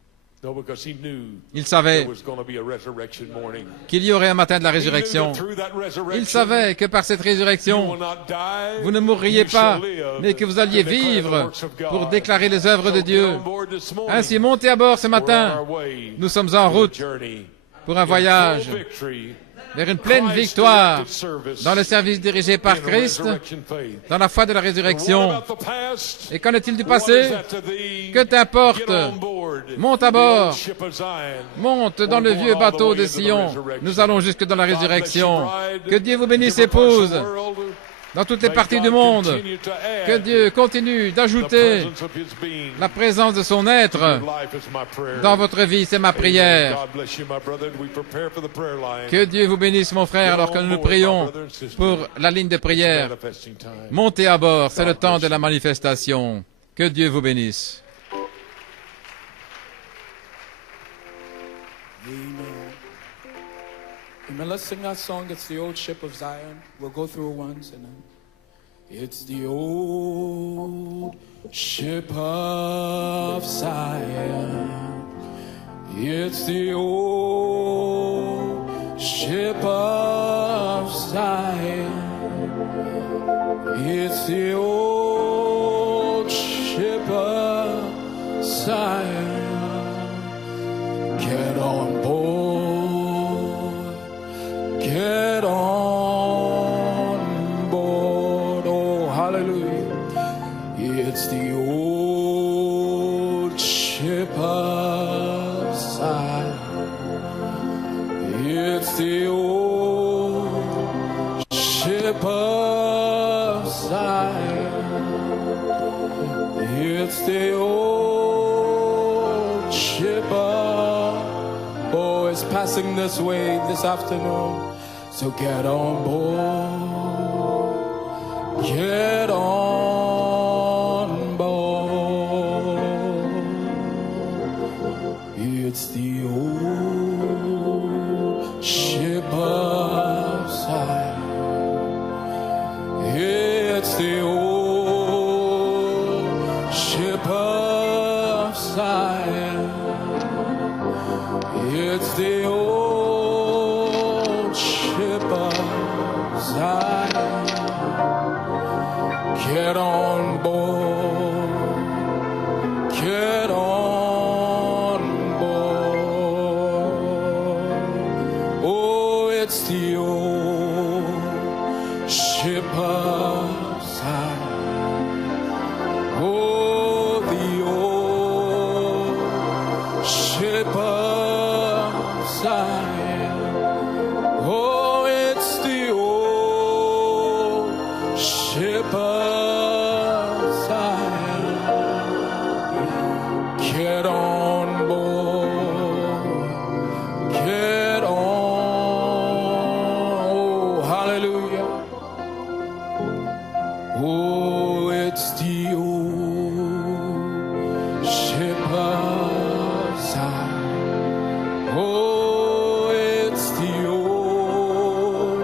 No, because he knew Il savait there was going to be a resurrection morning. qu'il y aurait un matin de la He knew résurrection. that through that resurrection, Il savait que par cette you will résurrection, not die, vous ne mourriez you shall pas, live mais que vous alliez to declare the vivre works of God. pour déclarer les œuvres de So Dieu. get on board this morning. Ainsi, montez à bord ce We're on matin. our way Nous sommes en to the route journey pour un in voyage full victory, vers une pleine Christ-directed victoire service dans le service dirigé par in Christ, resurrection faith. dans la foi de la And what résurrection. about the past? Et qu'en est-il du What is passé? that to thee? Que t'importe? Get on board Monte à the bord. old ship of Zion. Monte dans le vieux bateau de Sion. Nous allons jusque dans la résurrection. Que Dieu vous bénisse, épouse, dans toutes les parties du monde. Que Dieu continue d'ajouter la présence de son être dans votre vie. C'est ma prière. Que Dieu vous bénisse, mon frère, alors que nous prions pour la ligne de prière. Montez à bord, c'est le temps de la manifestation. Que Dieu vous bénisse. Amen. Let's sing that song. It's the old ship of Zion. We'll go through it once and then. It's the old ship of Zion. It's the old ship of Zion. It's the old ship of Zion. Get on board. Get on board. Oh, hallelujah. It's the old ship of Zion. It's the old ship of Zion. It's the old ship of, oh, it's passing this way this afternoon. So get on board. Get on board. It's the old ship of Zion. It's the old ship of Zion. It's the old ship of Zion. Get on board. Get on board. Oh, it's the old ship of Zion. Oh, the old ship of Zion. Oh, it's the old ship of Zion. Get on board. Get on. Oh, hallelujah. Oh, it's the old ship of Zion. Oh, it's the old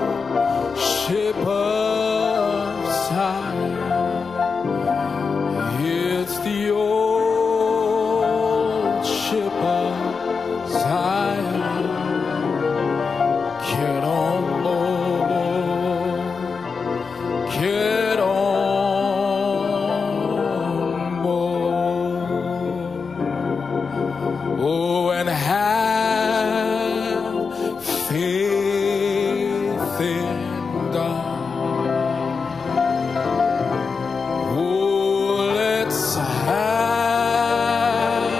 ship of Zion. It's the old ship of Zion. Get on board. Get on board. Oh, and have faith in God. Oh, let's have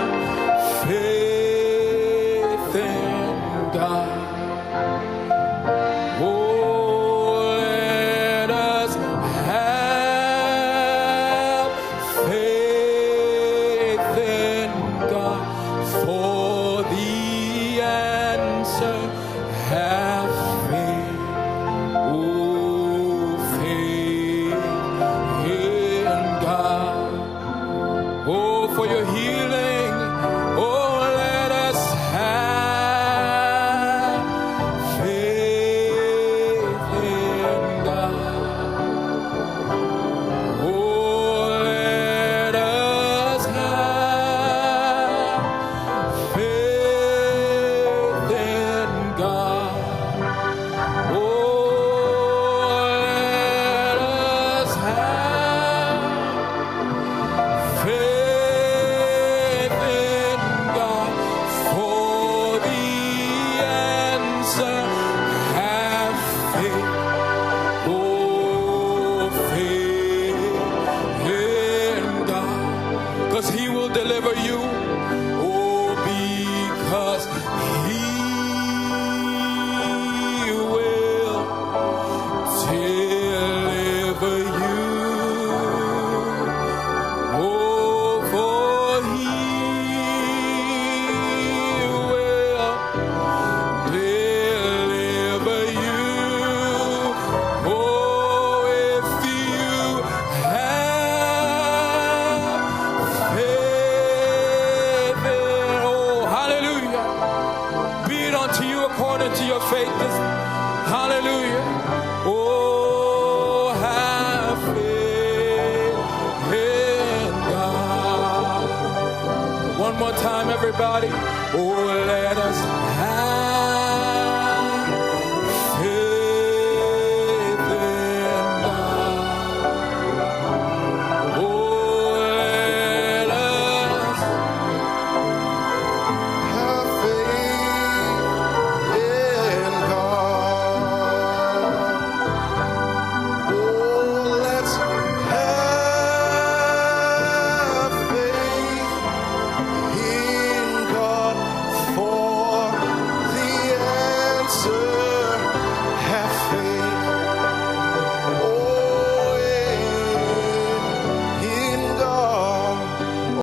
faith in God. Oh, let us more time, everybody. Oh, let us have